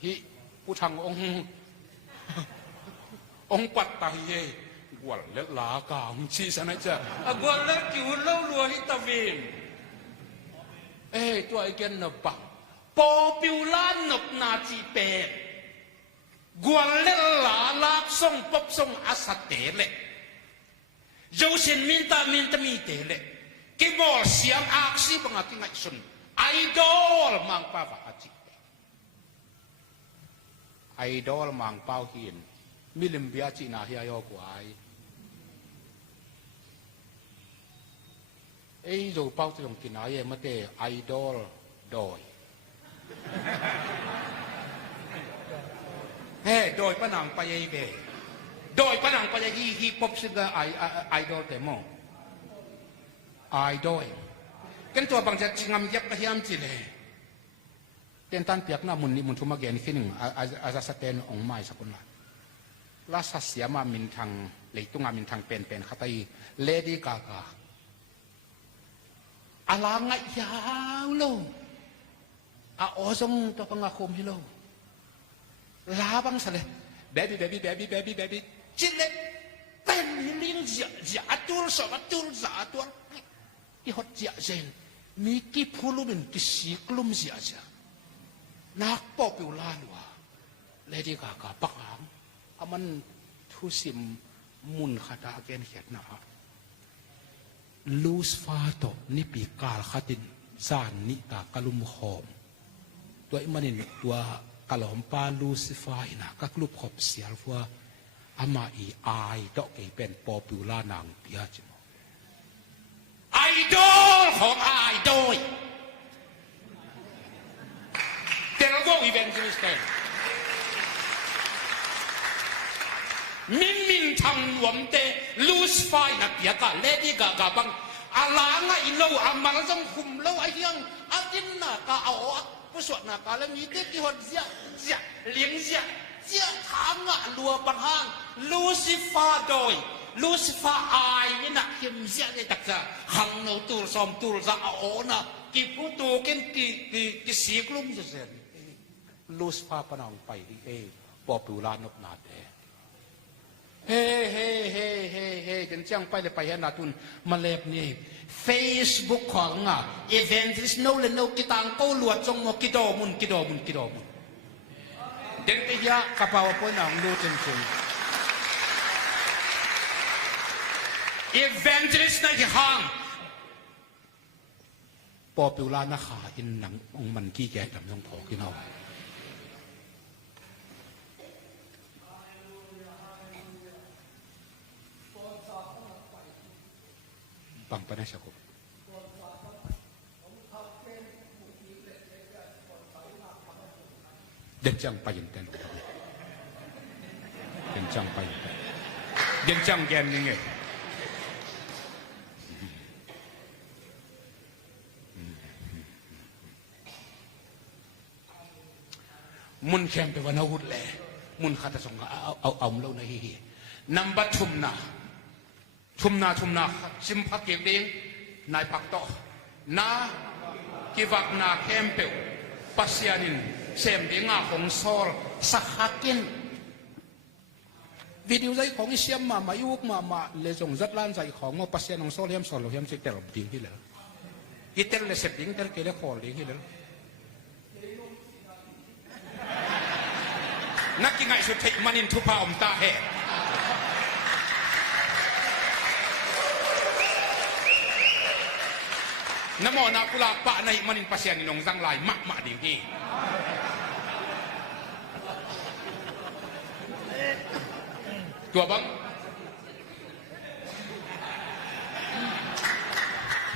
ฮิผู้ทางองปัตตาเยกวนเล็ดลากาองชีสนะจ๊ะกวนเล็ดกิวเล่าลัวฮิตาวินตัวไอ้แกนนับปะปอปิวลานนับนาจีเป็ดกวนเล่ลาลากส่งปบส่งอาสัตเตเล่โยชินมินตามีเตเล่กิบอลเสียงอักซีบังอากิงไอซุนไอดอลมังปาวาจิไอดอลมังปาวหินมิลิมเบียจีนาฮิอายอกวายดูเป้าที่ผมกินอะไรมาเตะไอดอลดอยโดยปนังไปยังไงโดยปนังไปยังฮีป๊อปซิงเกอร์ไอดอลแต่มองไอดอลกันตัวบางจะงำยับกระเทียมจีเลยเต้นตันเปียกหน้ามุนนี่มุนทุมาเกนขึ้นหนึ่งอาจจะเต้นองไม้สักคนละลาสัสเสียมามินทางเลยตุ้งามินทางเป็นขัตยเลดี้กากาอาลางยาวโลอาโอซงตัวปังอาคมฮิโลลาบังสะเลยเบบี้จิเล็เป็นลิงจะตัวสวัสดิ์ตัวจะตัวอีหดจะเจนมีกี่พูลุมินกี่สีกลุ่มจะจะนักปอปิวลาลัวเลดี้กากาปักหางอามันทุสิมมุนขัดอาเกนเขียนนะลูสฟาโตนิปีกาลขัดินซานนิตากลุมหอมตัวอิมันนี่ตัวกะหล่อมปาลูสฟาอินะก็กลุบขบเสียลฟัวอามาอีไอดอกเป็นปอปิวลานางเปียจิมไอดอลของไอดอลเดี๋ยวเราก็อีเวนต์นี้กันมินทางหลวมเตลูสไฟนักเปียกาเลดี้กากาบังอาลางไอโลอามาลจังคุมโลไอยังอาจินนักเอาผู้สวดนักแล้วมีเด็กที่หดเสียเลี้ยงเสียทางอ่ะลัวบังฮังลูซิฟาโดยลูซิฟาไอนี่นักเขียนเสียในตักจะหังโนตูสอมตูจะเอานะกี่ผู้ตัวกันกี่สีกลุ่มจะเสร็จลูซิฟาปนังไปปอปิวลานกนาเตเฮ้กันจ้างไปเลยไปเห็นนาตุนมาเล็บนี่ Facebook ของอีเวนต์ที่โน้ตเลยโน้ตกิตังโกลวดจงมกิโดมุน den te ya kapawa po na ang lutin ko evangelist na hang popular na ka in nang ang man ki kaya tam nang po kinaw bang pa na siya ko denjang payinten denjang payinten denjang gen ni nge mun kem pe wana hut le mun khata song au lo na hi number thumna sim phak ke ding nai pak to na kivak na kem pe pasianin xem tiếng ngà khổng sol sakhakin video dây khổng isiam mà yêu mà lệ dùng rất lan dây khổng mà pasien ông sol hiam sol hiam sẽ tel tiếng hi lỡ itel le sep tiếng tel kele khol tiếng hi lỡนักกินไงสุดที่มันอินทุพาอมตาเหน้ำมอนาปุลาปะในมันอินปัสยานินงจังลายมะดิ่งที่ตัวบัง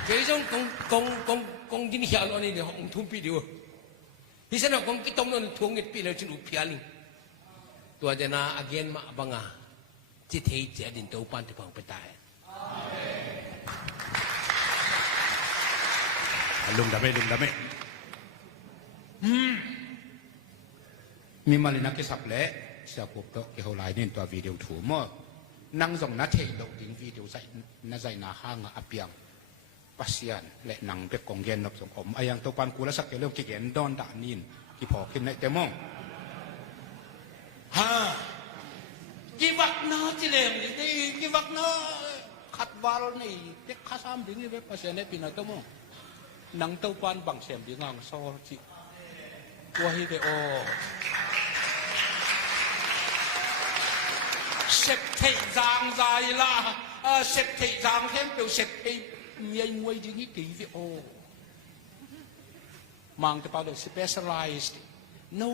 这种讲今下落呢，就红土比掉。你现在讲几多人同一比了就路偏了。ตัวจะนาอาเกนมาบังอาที่เทเจดินโตปันที่พังไปตายลุงดำไม่มีมาลินักสับเละเสียกุบโตเกี่ยวลายนี่ตัววิดีโอถูมั่วนั่งส่งนัดเทโดดิ้งวิดีโอใส่น่าใจนาห้างอับยังปัสยันและหนังเป็กกงเย็นนับส่งผมอายังตัวปันกูละสักเรื่องกี่เย็นดอนด่านินที่พอขึ้นในเตมองha kiwak na chilem ni kiwak na khatwal ni tek khasam ding ni be pasene pinato mo nang tau pan bang sem di ngang so chi wa hi de o sep thei jang zai la sep thei jang hem pe sep thei miai muai ding ni ki vi o mang te pa do specialized no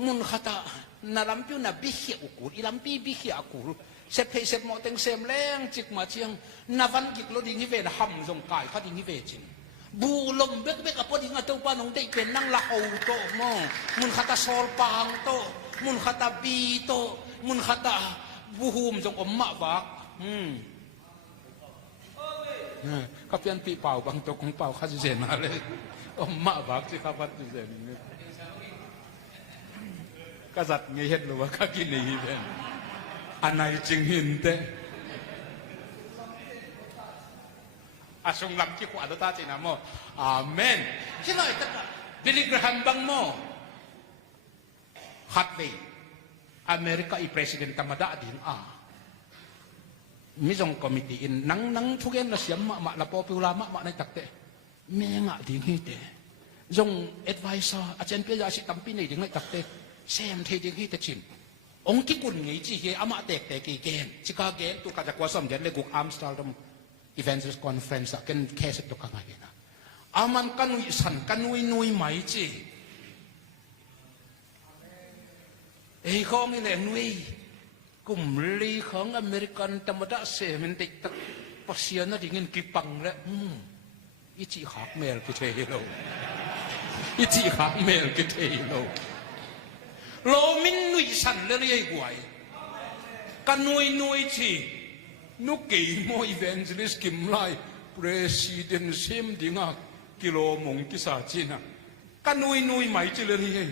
mun khata na lampiu na bihia ukur ilampi bihia akur sep thei sep mo teng sem leng chik ma chiang na van gik lo ding hi ve na ham jong kai kha ding hi ve chin bu lom bek apo ding atau pa nong dei pen nang la au to mo mun khata sol pang to mun khata bi to mun khata bu hum jong om ma wak ka pian pi pau bang to kong pau kha zen na le om ma wak chi kha pat zen niกษัตริย์เงี้ยเห็นหรือว่าข้ากินในฮีเป็นอันไหนจึงหินเตอาชงลำที่ขวาตัวตาจีน่ะโมอาเมนที่ไหนตะกะบิลลี่กราฮัมบังโมฮัตเวย์อเมริกาอีประธานธรรมดาดินมิจงคอมมิตี้อินนังทุกอย่างละเสียมะละปอปิวลามะในตักเตเมงะดิงฮีเตจงแอดไวเซอร์อาจารย์เปียสิตัมปีในดิงในตักเตเซมเทดิงฮีเตชินองค์ที่กุนงี้จีเฮอามาเตกกี่เกนชิคาเกนตุกาจากว่าสมเด็จเลยกุกอัมสเตอร์ดัมอีเวนต์คอนเฟรนซ์กันแค่สิบตุกางไงนะอามันกันนุยสันกันนุยไหมจีของนี่แหละนุยกลุ่มลีของอเมริกันธรรมดาเซมันติดตักปัสยานะดิ่งกิปังแล้วอิจิหักเมลกิเทฮิโลอิจิหักเมลกิเทฮิโลโลมินนุยสันเลยไอ้กวยกันนุยชีนุกี่โมอีเวนต์ลิสกิมไลประธานเซมดิ่งอ่ะกิโลมงกิสาจีน่ะกันนุยไหมจีเลยนี่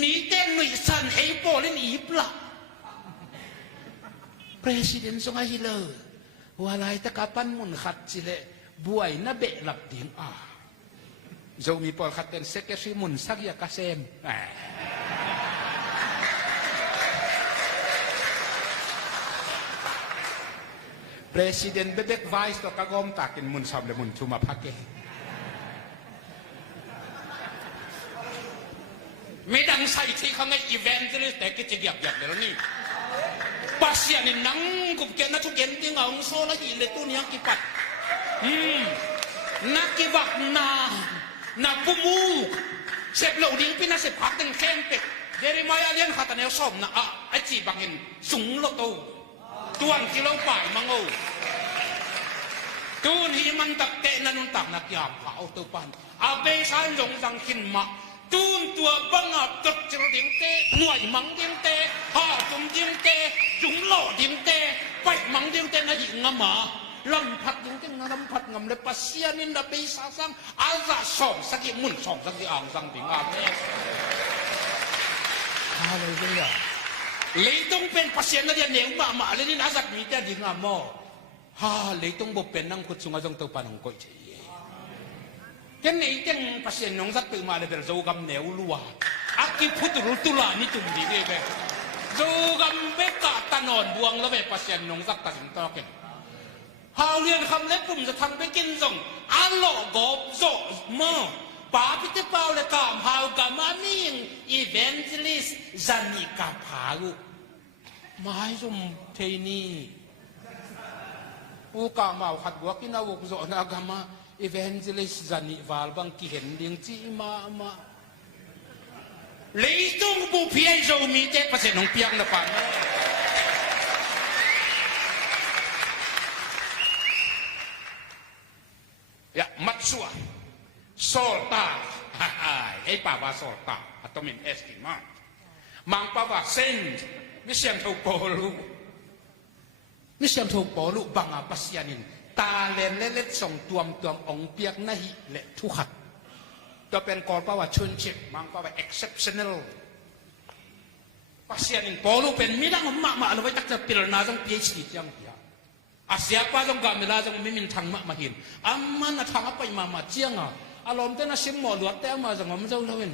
มีแต่นุยสันไอ้โปลินอีปละประธานส่งให้เลยว่าอะไรตะกับปันมุนขัดจีเลยบวยน่ะเบะหลับดิ่งอ่ะจงมีปอลขัดเป็นเซกซีมุนสักยากาเซมประธานเบเบกไวส์ตัวกากอมตากินมุนซัมเลมุนชุมาพักเก ใส่ที่ข้างในอีเวนต์เลยแต่ก็จะหยับแล้วนี่ปัสยานี่นังกุบเกนนัทุกเกนที่เงาโซละอีเลตุนี่กิปัดนักกิบักนาปุมูเสพเหล่าดิ้งพี่น่าเสพพักดึงแข้งเป็ดเดริมายาเลียนขัดแนวส้มนะไอจีบังเห็นสูงโลโตตัวที่เราป่ายมังโอตูนที่มันตักเตะนันตักนักยามเขาตัวปันอาเบชันยงสังขินมาตูนตัวบังอาบตักจรดิ้งเตะหน่วยมังดิ้งเตะห่อจุ่มดิ้งเตะจุ่มโลดิ้งเตะไปมังดิ้งเตะนะหญิงงามาลำพัดดิ้งเตะลำพัดงำเลยปัสยานินดาเบสาสังอาซาสองสักมุนสองสักอ่างสังดิ้งอาเบอะไรเนี่ยเลยต้องเป็นปัสยานะเดียนเหนียวมาเลยนี่อาสักมีแต่ดิ้งอาโมเลยต้องบอกเป็นนั่งคุดสุงอาจงตัวปานองก้อยเฉยแค่ไหนจังภาษาหนองสัตตื่นมาเลยเป็นโจกำเหนียวลัวอากิพุทธรุตุลานี่จุ่มดีเลยแบบโจกำเบกาตานอนบวงแล้วแบบภาษาหนองสัตตัดสินต่อกันหาเรียนคำเล็บปุ่มจะทำไปกินส่งอัลโลกอบโจมอป้าพิจเป้าเลยกามหาวกามามิงอีเวนต์ลิสจานิกาพาลุมาให้จุ่มเทนี่ผู้กำมาขัดวัวกินเอาวุกโจนากามาอีเวนต์ลิสจานิวาลบังกิเห็นเลี้ยงจีมาเลยต้องบุพเพโจมีเจ็ดเปอร์เซ็นต์ของเปียกนะปังยะมัดซัวโซลตาไอ้ป่าวาโซลตาอัตโมินเอสติมามังป่าวาเซนมิเซียมทูโปลูมิเซียมทูโปลูบังอาปัสยานินตาเลนเล็ดส่งตัวองเปียกนาฮิเละทุขัดจะเป็นกอลป่าวาชุนชิบมังป่าวา exceptional ปัสยานินโปลูเป็นมิดังมาเราไปตักจะพิจารณาจง PhD จังsiapa jong gamila jong mimin thang mak mahin amman na thang apa mama chianga alom te na sim mo luat te ma jong am jong lawin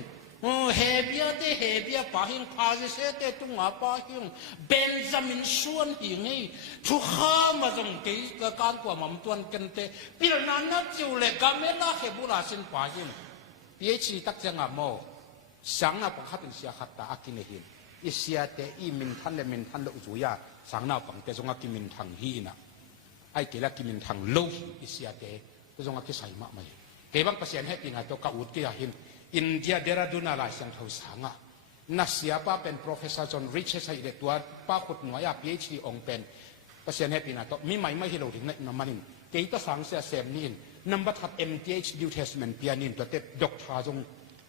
hebia pahin phaji se te tunga pahin benjamin suan hi ngei thu kha ma jong ke ka kan kwa mam tuan ken te pil na na chu le gamela hebula sin pahin PhD tak janga mo sang na pakhat in sia khatta akine hin isia te I min than le min than lo uya sang na pang te jong akimin thang hi naไอ้เกล้ากินทางโลกอิสยาเตก็จงอากิใส่มาไหมเก็บางภาษาให้ติงาตัวกอุดกี่หินอินเดียเดราดูนาลาสังเทาสังะนักเสียป้าเป็น professor John Rich ใส่เด็ดตัวป้าขุดหน่วย PhD องเป็นภาษาให้ติงาตัวมีไหมไม่ให้เราถึงในน้ำมันนินเกี่ยตัวสังเสียเซมนินนับบัตร MTH New Testament เปียนินตัวเต็ดด็อกทาจง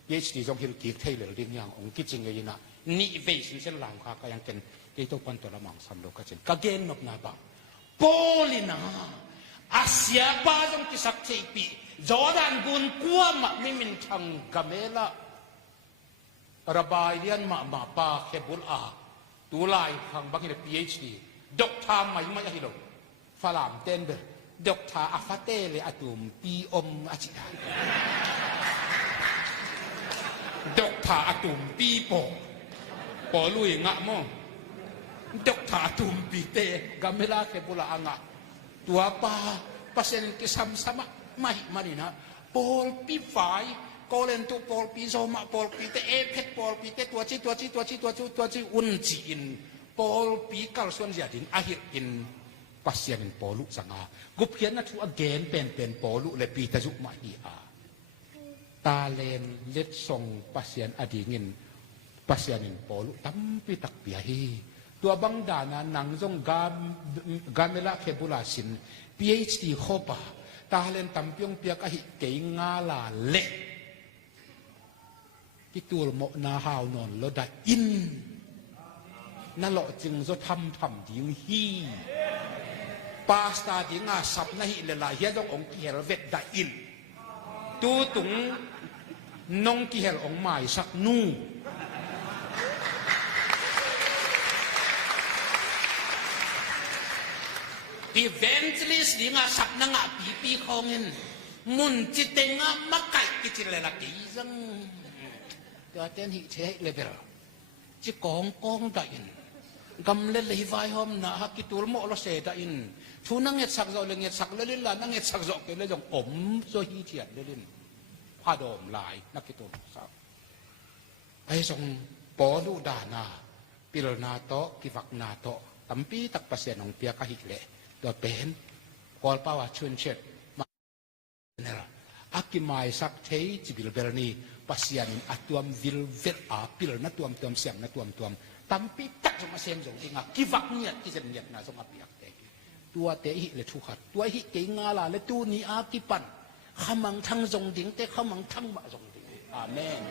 PhD จงฮิลกิกเทเลอร์ดิ้งยังองคิดจริงเลยนะนี่เวสินเส้นหลังข้าก็ยังเป็นเกี่ยตัวปันตัวละมังสันโลกจริงก็เกณฑ์นบนาบะPolina Asia bazong kisak tipi Jordan gun kuwa mimin thang gamela Rabay lian ma pa kebul tulay hang bangin PhD Dokta may hilo falam tender Dokta afatele atum piom achita Dokta atum pipo Poluy nga mo Dokta tumpite gamela ke pula anga tua pa pasien kisam sama mai marina pol pi fai kolen tu pol pi so ma pol pi te epet pol pi te tua ci unci in pol pi kal suan jadin akhir in pasien polu sanga gupian na tu again pen polu le pi ta juk ma hi ta len let song pasien adingin pasien polu tampi tak piahiตัวบังดานะนังจงกามเมล่าเคบุลาสิน PhD ข้อปะตาเลนตัมเปียงเปียกอหิเกงงาลาเละที่ตัวโมนาฮาวนอนแล้วได้อินนั่นหล่อจึงจะทำดิ้งฮีปาสตาดิ้งอาสับนะฮิเลลาเฮียจงองกิเฮลเวดได้อินตัวตุงนงกิเฮลองหมายสักนู่evangelist di nga sak na nga pipi kongin mun chite nga makai kichile la kizang tua ten hi che level chi kong da in gam le le vai hom na ha kitul mo lo se da in thu nang nget sak zo le nget sak le la nang nget sak zo ke le jong om zo hi thiat le lin pha dom lai na kitul sa ai song polu dana pil na to kivak na to tampi tak pasien ong pia kahikle do pen kol pawa chun chet akimai sak thei chibil berni pasian atuam vil vet a pil na tuam tuam siam na tuam tuam tampi tak sama sem jong tinga kivak niat ki sen niat na song apiak te tua te hi le thu khat tua hi ke nga la le tu ni a ki pan khamang thang jong ding te khamang thang ma jong ding amen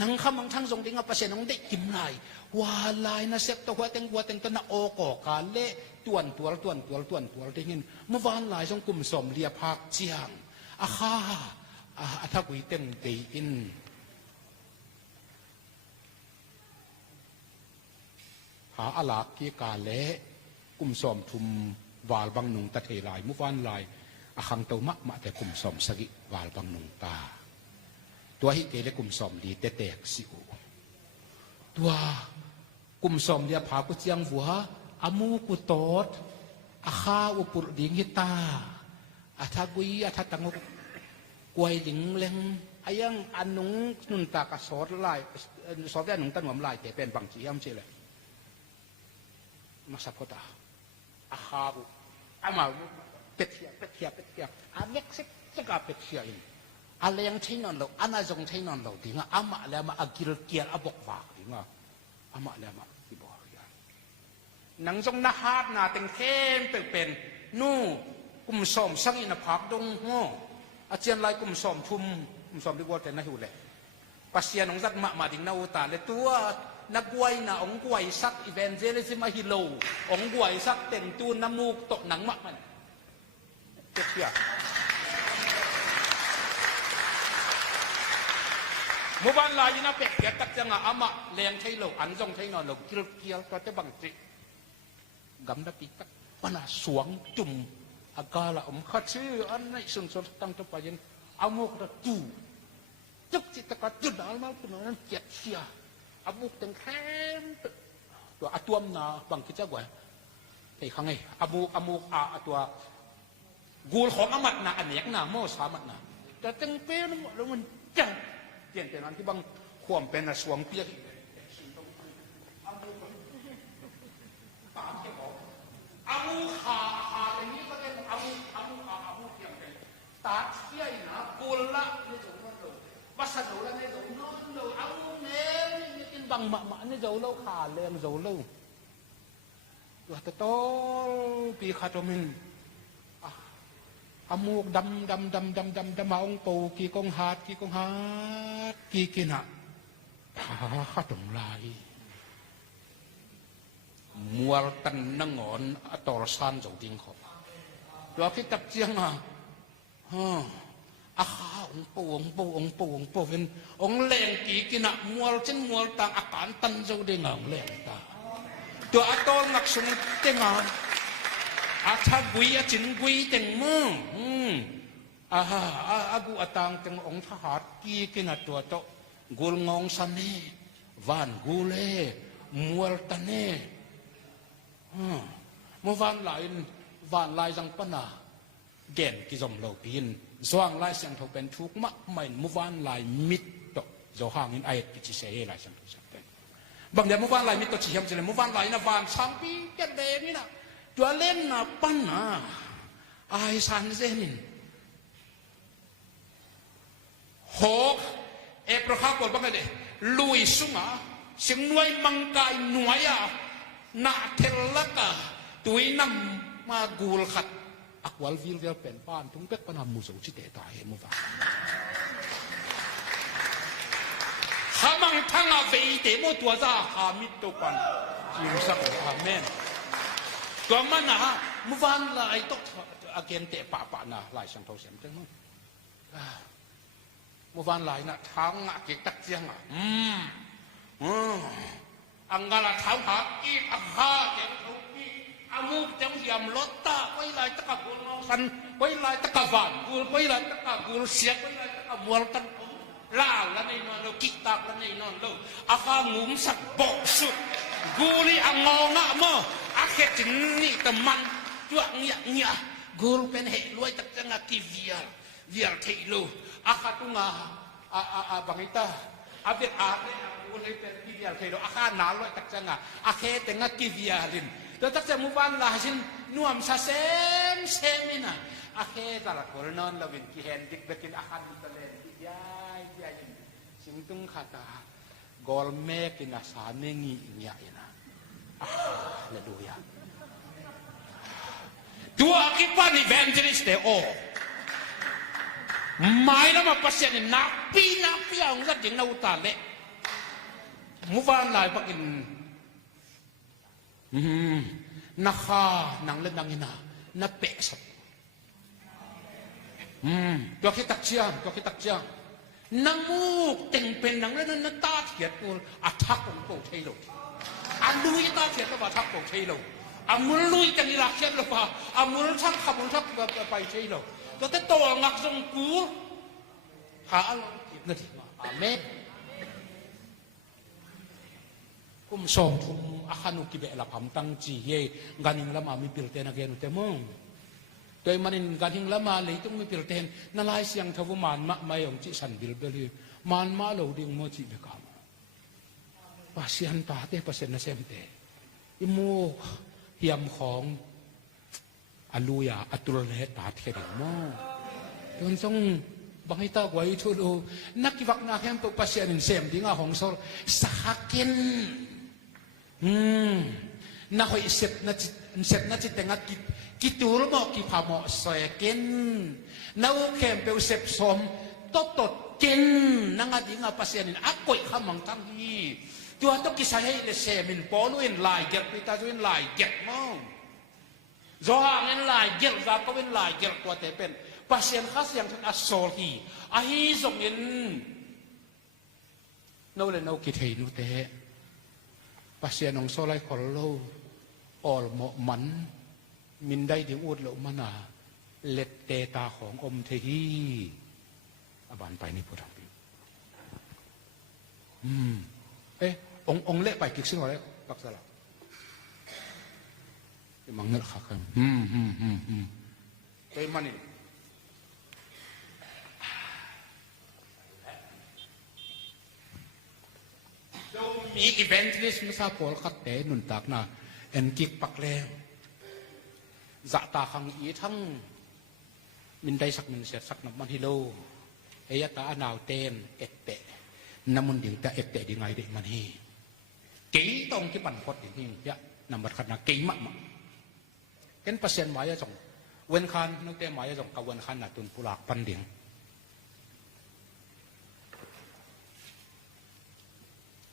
nang khamang thang jong ding a pasian ong de kim lai wa lai na sek to wa teng to na o ko ka le tuan tual dingin mawan lai jong kum som lia phak chiang aha athak wi ten te inหาอลากกีกาเละกุมสอมทุมวาลบังนุงตะเทลายมุฟานลายอคังเตามะมะแต่กุมสอมสกิวาลบังนุงตาตัวฮิเกเลกุมสอมดีเตแตกสิวตัวกุมสอมเดียผากุเจียงหัวอามูกุโตดอาคาอุปุรดิงิตาอาทากุยอาทาตังกวยดิงเลงอายังอันนุงนุนตากระสอดลายสอดได้นุงตันหวมลายแต่เป็นบังจียมเชลmasa kota ahabu ama petia amek seka petia ini ala yang thainon lo ana jong thainon lo dinga ama la ma agil kial abok wa dinga ama la ma ibo ya nang jong na hat na teng khem pen nu kum som sang ina phak dong ho achian lai kum som thum kum som di wo te na hu le pasian ong zat ma ding na uta le tuaนักกวยนะองกวยซักอีเวนเจลิซิมาฮิโลองกวยซักเต็มตูนน้ำมูกตกหนังมะมันเจ็บเสียเมื่อวันลายนะเป็ดเกียตักจังอ่ะมะเลี้ยงใช้โลอันจงใช้นอนโลเกี่ยวก็จะบังจิกำนับปีตักปนาสวงจุ่มอากาละอมขัดชื่ออันไหนส่วนตั้งตัวไปยันเอามูกตะจูจุกจิตตะกัดจุดอะไรมาเป็นนั้นเจ็บเสียอาบุกตึงแค้นตัวอาตัวมนาบางกิจกรรมไอ้ข้างไงอาบุกตัวกูของอามัดนาอันเนี้ยนาโมสามัดนาแต่ตึงเปี้ยนแล้วมันจังเปลี่ยนเป็นอันที่บางข่มเป็นสวงเปียกอาบุขาอย่างนี้ก็เป็นอาบุเทียมเป็นตาเชี่ยนะกูละนี่จงนั่นเลยภาษาโนละนี่จงนั่นเลยอาบุเนี่ยบางมะนี่เจ้าเล่าขาเลี้ยงเจ้าเล่าตัวโตปีขาตมินอามูกดำมาองปูกีกงฮาดกีกินะข้าตรงลายมัวตันนังอนตอร์ซันเจ้าดิ้งขอบตัวคิดตับเจียงอาข้าองปูเป็นองแรงกีกินะมัวเช่นมัวต่างอาการตันเจ้าได้งางแรงตาตัวอาตอนักสมเต็งอาชากุยอาจินกุยเต็งมืออากูอาตังเต็งองทหารกีกินะตัวโตกุลงงสันนี่วันกุเล่มัวตันนี่เมื่อวันหลายจังปนาเด่นกิจมโลปีนสว่างลายเสียงทเป็นทุกมะไม่เมื่อวานลายมิดตกจะห่างเงินไอ้กิจเสียลายเสียงทุกสักเป็นบางเดือนเมื่อวานลายมิดตกเฉียมจะเลยเมื่อวานลายนะวานช่างปีจะเดนี่นะตัวเล่นนะปั้นนะไอ้สันเซนินหกประคับกดบ้างเลยลุยสุงะเสียงหน่วยมังกายหน่วยนาเทลกะตุยนำมากูลขัดakwal vil pen pan tung pek panam muso cite ta he mu va hamang thanga vei te mo tua za ha mit to pan jim sak amen to mana mu van lai to again te pa na lai sang thau sem teng mu van lai na thang nga ke tak chiang angala thau ha ki akha ke amuk jam jam lottaไว้ลายตะกะกุลสันไว้ลายตะกะวานกุลไว้ลายตะกะกุลเสียไว้ลายตะกะมัวตันลาละในนอนเรากิกตักละในนอนเราอาคางุมสักบอกสุดกุลีอังงงะมออาเขจินนี่ตะมันจวกเนี่ยกุลเป็นเหตุรวยตะจังกีเวียร์เทโลอาคาตุงาบังอิตา abet ate ulai per kivial kedo akan nalo tak janga akhe tengah kivialin tetak jamu ban lah hasil nuam sa semina akhe tarakol non lawin kihen dik bekin akan ditalen yai yai singtung kata gol me kinasane ngi nya ina haleluya dua kipan evangelist de mai na mapasyan ni napi ang gat jing na utale muvan lai pakin naka nang ledang ina na pesat tua kitak siang namuk tengpen nang ledang na ta thiat ul athak kong ko thailo anui ta thiat lo athak ko thailo amul lui kan ilakhian lo pa amul thak khabul thak pai thailo to te to ngak song ku ha al ngati amen kum song thum akhanu ki be la pham tang chi ye ganing lama mi pilte na genu te mong toy manin ganing lama le tung mi pilten na lai siang thawu man ma mayong chi san bil beli man ma lo ding mo chi be ka pasian pa te pasen na semte imu hiam khong aluya atul le ta the ding mo ton song bangita gwai thu do nakivak na hem to pasian in sem dinga hong sor sahakin na hoi sep na chi tenga kitur mo ki phamo soekin na u kem pe sep som tot ken nanga dinga pasian in akoi khamang tang hi tua to kisahai le semin polu in lai get pita ju in lai get mo do hang in lai get ga ko in lai get ko te pen pasien khas yang thon asol hi a hi zong in no le no ki thei nu te pasien ong solai khol lo ol mo man min dai ding ut lo mana let te taของอมเทฮีอบานไปนี่พูดทางองเละไปกิกซึ่งอะไรปักสลับมังเงือกขาขึ้นไปมันนี่มีอีเวนต์ลิสต์ไม่ทราบพอลคัดแต่นุนตากนะเอ็นกิกปักแล้วจะตาขังอีทั้งมินได้สักมินเสียสักน้ำมันฮิโลเอยตาหนาวเต็มเอ็ดเตะน้ำมันดิ่งแต่เอ็ดเตะดิ่งไงเด็กมันฮีกี่ตรงที่ปั่นพดอย่างนี้ยะนำบัตรขนาดกี่มากเห็นเปอร์เซ็นต์หมายจงเว้นคันนึกแต่หมายจงกับเว้นคันน่ะตุนผู้หลักปันดิ่ง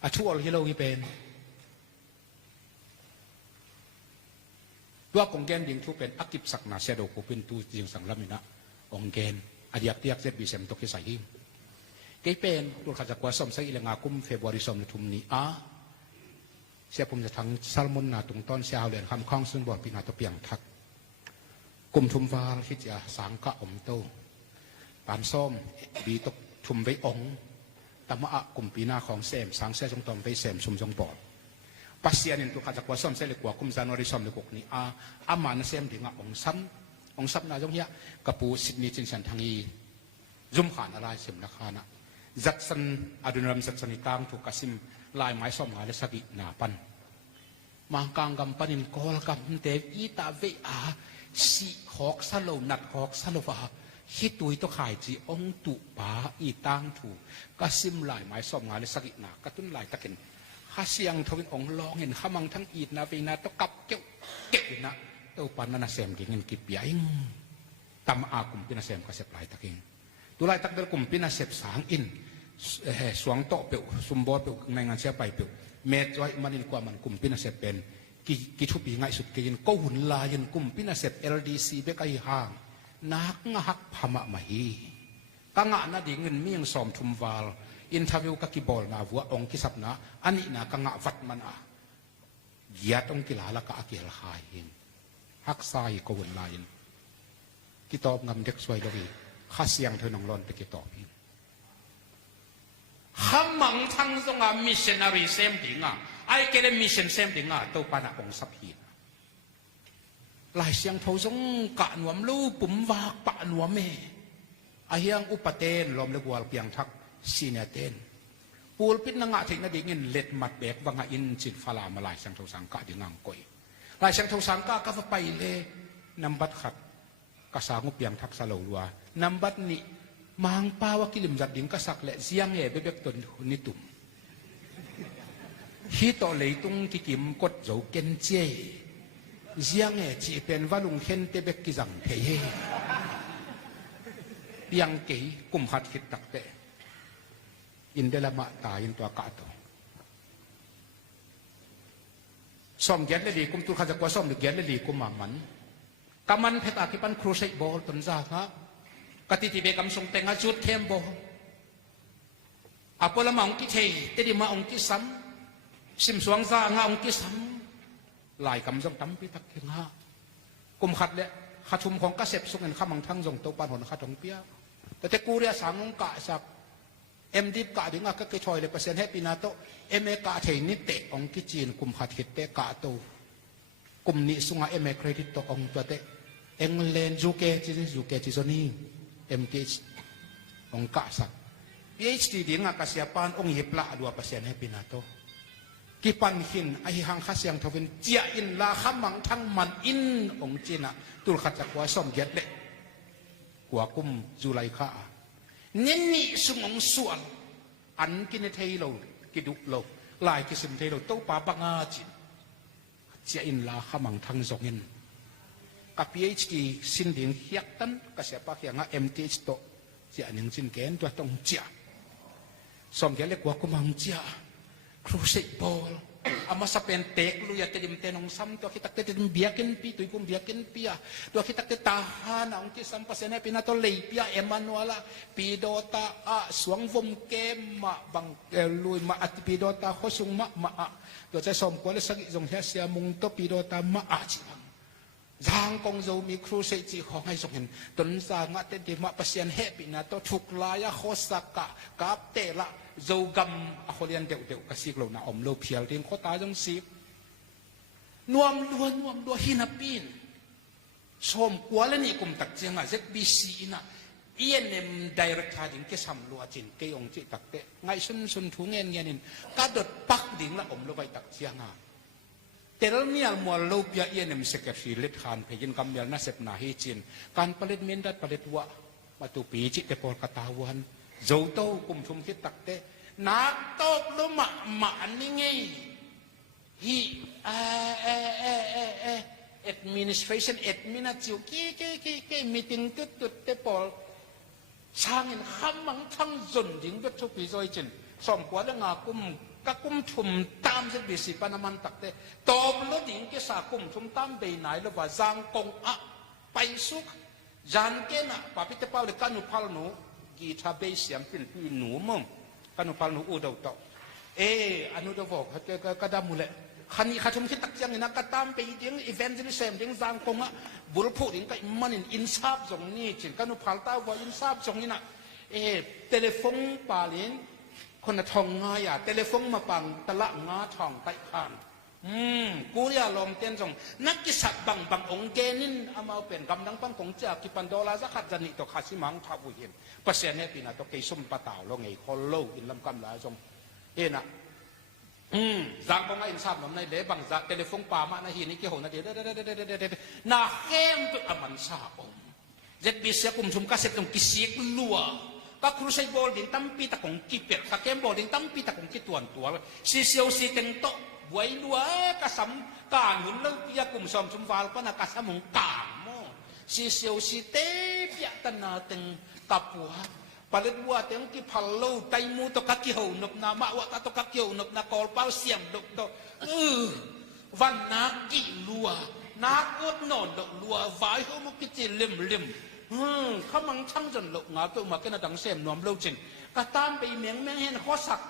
อาชั่วที่เราเป็นตัวกงเกนดิ่งทุเป็นอักิบสักนาเสดโกเป็นตูดิ่งสังลามินะองเกนอาดิยักติยักเซบีเซมตกิสัยหิมเกเป็นตัวข้าจักรวาสมใส่อิเลงาคุมเฟบริสมในทุมนี้เสียผมจะทั้งซัลมอนนาตรงต้นเสียเอาเหรียญคำคล้องซึ่งบอดปีนาตะเปียงทักกุมทุมวาลที่จะสังกะอมโตปานส้มบีตกทุมไว้องตมะกุมปีนาของเสมสังเสียจงตอมไปเสมชุมจงบอดปัสเซียนินตัวข้าจักรวาสมเสียเล็กกว่ากุมจานวริสมในกกนี้อามันเสมถึงองซ้ำนาจงเฮียกระปูสิทนีจินสันทางอีจุ่มขานอะไรเสมราคานะจัดสันอดุนรมจัดสันนิตามถูกกสิมลายไม้ส้มหาเลสกินาปันมังกังกำปันินกอลกำเตอีตาเวอาสีหอกสโลนัดหอกสโลวาฮิตุยตัวขายจีองตุปาอีตังถูกสิมลายไม้ส้มหาเลสกินากระตุ้นลายตะเก็นข้าเสียงทวินองลองเห็นขมังทั้งอีดนาเวนาตะกับเก็บนะตัวปันนันเสมกิเงินกิบยัยตามอากุมปินาเสมกเสพลายตะเก็นตัวลายตะเกลกุมปินาเสพสางอินสวงโตเปียวสมบูรณ์เปียวในงานเสียไปเปียวเมตไว้มันอินกว่ามันกลุ่มพินาเสพเป็นกิทุปีง่ายสุดกินก็หุ่นลายันกลุ่มพินาเสพ LDC เบกไอห่างนักงหักพม่ามาฮีกังอาณาดิเงินมียังสอมทุมวาลอินทาวิวกักิบอลนาวัวองกิสับนะอันนี้นะกังอาวัดมันยาตองกิลาละกะอากิลหายหินฮักไซก็หุ่นลายันกิตอบงำเด็กสวยดวีข้าเสียงเธอหนองร้อนไปกิตอบขมังทั้งทรงมิชชันนารีเซมติงไอเกลมิชชันเซมติงตัวปานาองสับหีหลายเสียงเขาทรงกะหนวมลู่ปุ่มวากปะหนวมเมไอเฮียงอุปเทนลมเลกวาลเปียงทักซีเนเตน ปูลปิดนังอาทิตย์นาดีเงินเล็ดมัดแบกวังอินจิตฟลามาลายสังทสังกะดิงังกอยลายสังทสังกะก็ไปเลยนำบัดขัดกษางุเปียงทักษะเหลวัวนำบัดนี้มังป้าวกิลิมจัดดิ่งกษักเละเสียงเอ๋เบบตนนิตุมฮิโตเลยตุงกิกิมกดโจเกนเจเสียงเอ๋จีเป็นว่าลุงเข็นเตเบกกิจังเพยยังเก๋กุมขัดคิดตักเตอินเดลมาตาอินตัวกาโตซ้อมเกียรติดีกุมตุขัดจะกว่าซ้อมเกียรติดีกุมมันกำมันเพตาคิปันครูเซบอลตนซาฮะกติติเบกำทรงเตงอาจุดเทมโบอาปละมาองกิเทเตดิมาองกิสัมสิมสวงซางาองกิสัมลายกำทรงตั้มพิทักษ์เงากุมขัดเลยขัดชุมของกษัตริย์สุงินข้ามังทั้งทรงโตปานหนขัดทองเปียแต่กูเรียสางงกะสักเอ็มดิบกะดิ่งก็เกยชอยเลยเปอร์เซ็นต์ให้ปีนาโตเอ็มเอกะเทนิเตองกิจีนกุมขัดหิตเตกะโตกุมนิสุงาเอ็มเอเครดิตโตองตัวเตเอ็งเลนจูเกจิโซนีMTHองกะสัก PhD ดิ่งกษาปานองยิบละ2%ให้ปีนาโตกิปันหินไอหังขัสยังทวินเจียอินลาขมังทั้งมันอินองจีน่ะตุลขัดจากว่าส่อมเย็ดเล็กกว่ากุมจุไลข้าเน้นนี่สมองส่วนอันกินเทยโลกิดุโลลายกิสิมเทยโลโตปาปังอาจินเจียอินลาขมังทั้งสองอินกับ PhD สินดิ่งเฮียกตันกษาปากอย่าง MTH โตเจียหนึ่งสินเกนตัวต้องเจียสมเด็จเล็กกว่ากุมังเจียครูเซบอลอามาสเปนเตกลุยจะดิมเตนองซ้ำตัวคิดตักเตดิมเบียกินปีตัวกุมเบียกินปีตัวคิดตักเตตาฮานะองคิซ้ำภาษาเนี่ยปีน่าตัวเลยปีเอมานัวละปีโดตาสวงวมเกมมาบังลุยมาอติปีโดตาข้อสุงมาตัวใจสมควรเลยสักอีกสองเสียมุงตัวปีโดตามาจิบังจางกงโจมีครูเซจีของให้ส่งเห็นตนสางะเตดิมาภาษาเฮปีน่าตัวถูกลายโคสักกะกับเตละโจกำอโคเลียนเดี่ยวกสิกโลนะอมโลเพียลทิ้งโคตาจงซีบนวมดัวหินาปีนชมกว่าเลยนี่กุมตักเจียงอ่ะ ZBC น่ะเอียนเอ็มดีเรกทาดิ่งเกสัมลัวจินเกยองจิตักเตะไงสุนทุงเงี้ยนินกระโดดปักดิ่งละอมโลไปตักเจียงอ่ะแต่เราเนี่ยมัวโลเปียเอียนเอ็มเซกฟิลิตขานเพยินกำเนิดน่าเสพนาฮิจินการผลิตเมนดัดผลิตวะมาตุปีจิตเตปอลกตาวันโจโต้กุมชุมคิดตักเตนักตบลุมานี่ไงฮีadministration admin จิวกี้มีติ้งตุดเตปอลช่างเงินข้ามมังทั้งจนดิ่งก็ทุกปีโอยจินสมกว่าเรื่องกุมก็กุมชุมตามจะบิสิปนามันตักเตตบลุดิ่งก็สากุมชุมตามไปไหนแล้วว่าจางกงไปสุขจันเกน่ะป้าพิเตเป้าเลยกันุพัลหนูกีทาเบสยามเป็นปีหนูมั่งกันุพัลหนูอูดาวต่ออนุดาวกก็ดามุเลยขันนี้ข้าชมคิดตักยังไงนะก็ตามไปยังอีเวนต์ที่เซมยังจางกงบุรุษผู้ยังก็มันอินซาบตรงนี้จริงกันุพัลต้าว่าอินซาบตรงนี้นะเทเลฟงปาลินคนทองง่ายเทเลฟงมาปังตะละงาทองไต่ผ่านกูอยากลองเต้นส่งนักกิสักบังองเกนินเอามาเป็นกำลังปังของจากกิปันดอลาสักขัดจันิตกขาสิมังทับวินเปอร์เซ็นต์เนี่ยปีน่ะตกเกยสุ่มปะตาวลงไงคนโลอินลำกำลาส่งนะจางกงไอ้อินทราบหนุ่มในเล็บังจากเทเลฟงป่ามาในหินนี่เกี่ยวนะเดี๋ยวนาเข้มตุอมันซาอมเจ็ดปีเสียกุมชุมกาเสตรงกิเสียกลัวก็ครูใช้บอลดิ่งตั้มปีตะกงกิเปียกตะเข้มบอลดิ่งตั้มปีตะกงกิตัวซีเซียวซีเต็งโตไว้ลัวกระสัมการหุ่นเลิกยากุมสมชุมวาลก็นักกระสัมงการโมซีเซียวซีเตปยาตนาเต็งกับหัวปลิดวัวเต็งกิพัลโลไตมูตกักกิโหนบนามะวะตกักกิโหนบนากอลเป้าเสียมดกวันนักกิลัวนักอดนอนดกลัวไว้เขามากิจิลิมเขามังช่างจนหลกงาตัวมากินดังเสียมนวมโลจินก็ตามไปเมียงแม่เห็นข้อสัก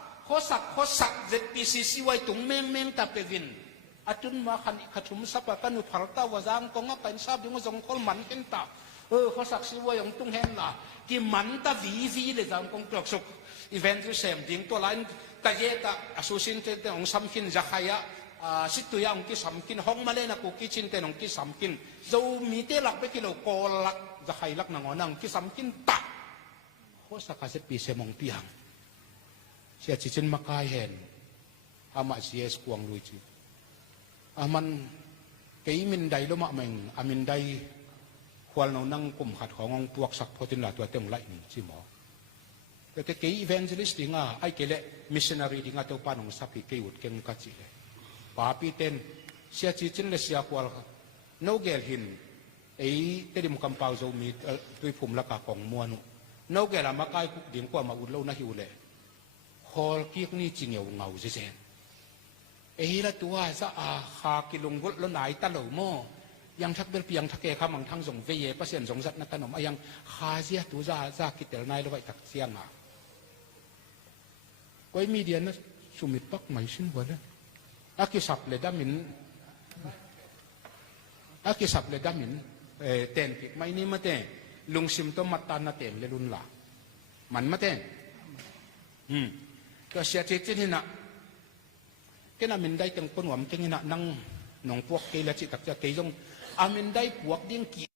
เจ็ดปีซีไว้ตุงเมงตาเปวินอาจุนมาขันขจุมสับกันอุพัลตาวจางกงก็เป็นทราบยังว่าจงคนมันเห็นตาข้อสักซีไว้ยังตุงเห็นละกี่มันตาวีเลยจางกงกรอกสุกอีเวนต์ที่เสมดิ่งตัวไลน์กะเยตาอสุสินเตองสัมกินจะขยะสิตุยองกิสัมกินห้องมาเลนักกุกิชินเตองกิสัมกินจะมีเตลักไปกิโลโกลักจะขยลักนางอนังกิสัมกินตักข้อสักเจ็ดปีเสมองเปียง เสียจิจินมาคายเห็นอามาเสียสกวงลุยจีอามันเกี่ยมินได้ลมาเมงอามินได้ควรเรานั่งกลุ่มขัดขององพวกสักพอตินละตัวเต็มไหลนี่จิหมอแต่เกี่ยอีเวนต์ลิสต์ดิ่งอ่ะไอ้เกี่ยมิชชันนารีดิ่งอ่ะตัวปานองสักเกี่ยวกับกัจจิเลยป้าปีเต็นเสียจิจินเลยเสียควรโนเกลหินไอ้เตดิมุกัมปาวโจมีตัวภูมิละกาของมัวนุโนเกลามาใกล้คุกดิ่งกว่ามาอุดเล่านะฮิวเลยฮอลกี้นี่จริงเหงาเจนเอ้ละตัวซะอาคากิลงกุลแล้วไหนตะเหลวโมยังทักเบลเปียงทักเกขามังทั้งส่งเวเยเปอร์เซ็นต์ส่งสัตนักขนมยังคาเสียตัวซาคิดแต่ละนายแล้วไปตักเสียงอ่ะก็มีเดียนสุมิตปักไม่ชินหัวเลยอากิสับเลยดามินอากิสับเลยดามินเต็นกิไม่นี่มาเต็นลุงซิมโตมัตตานาเต็นเลยรุนละมันมาเต็นก็เสียใจจริงนะแค่นั้นมินได้จังปนวมจังนะนั่งหนองพวกเกลือจิตตักจะเกยงอามินได้พวกดิ้งกี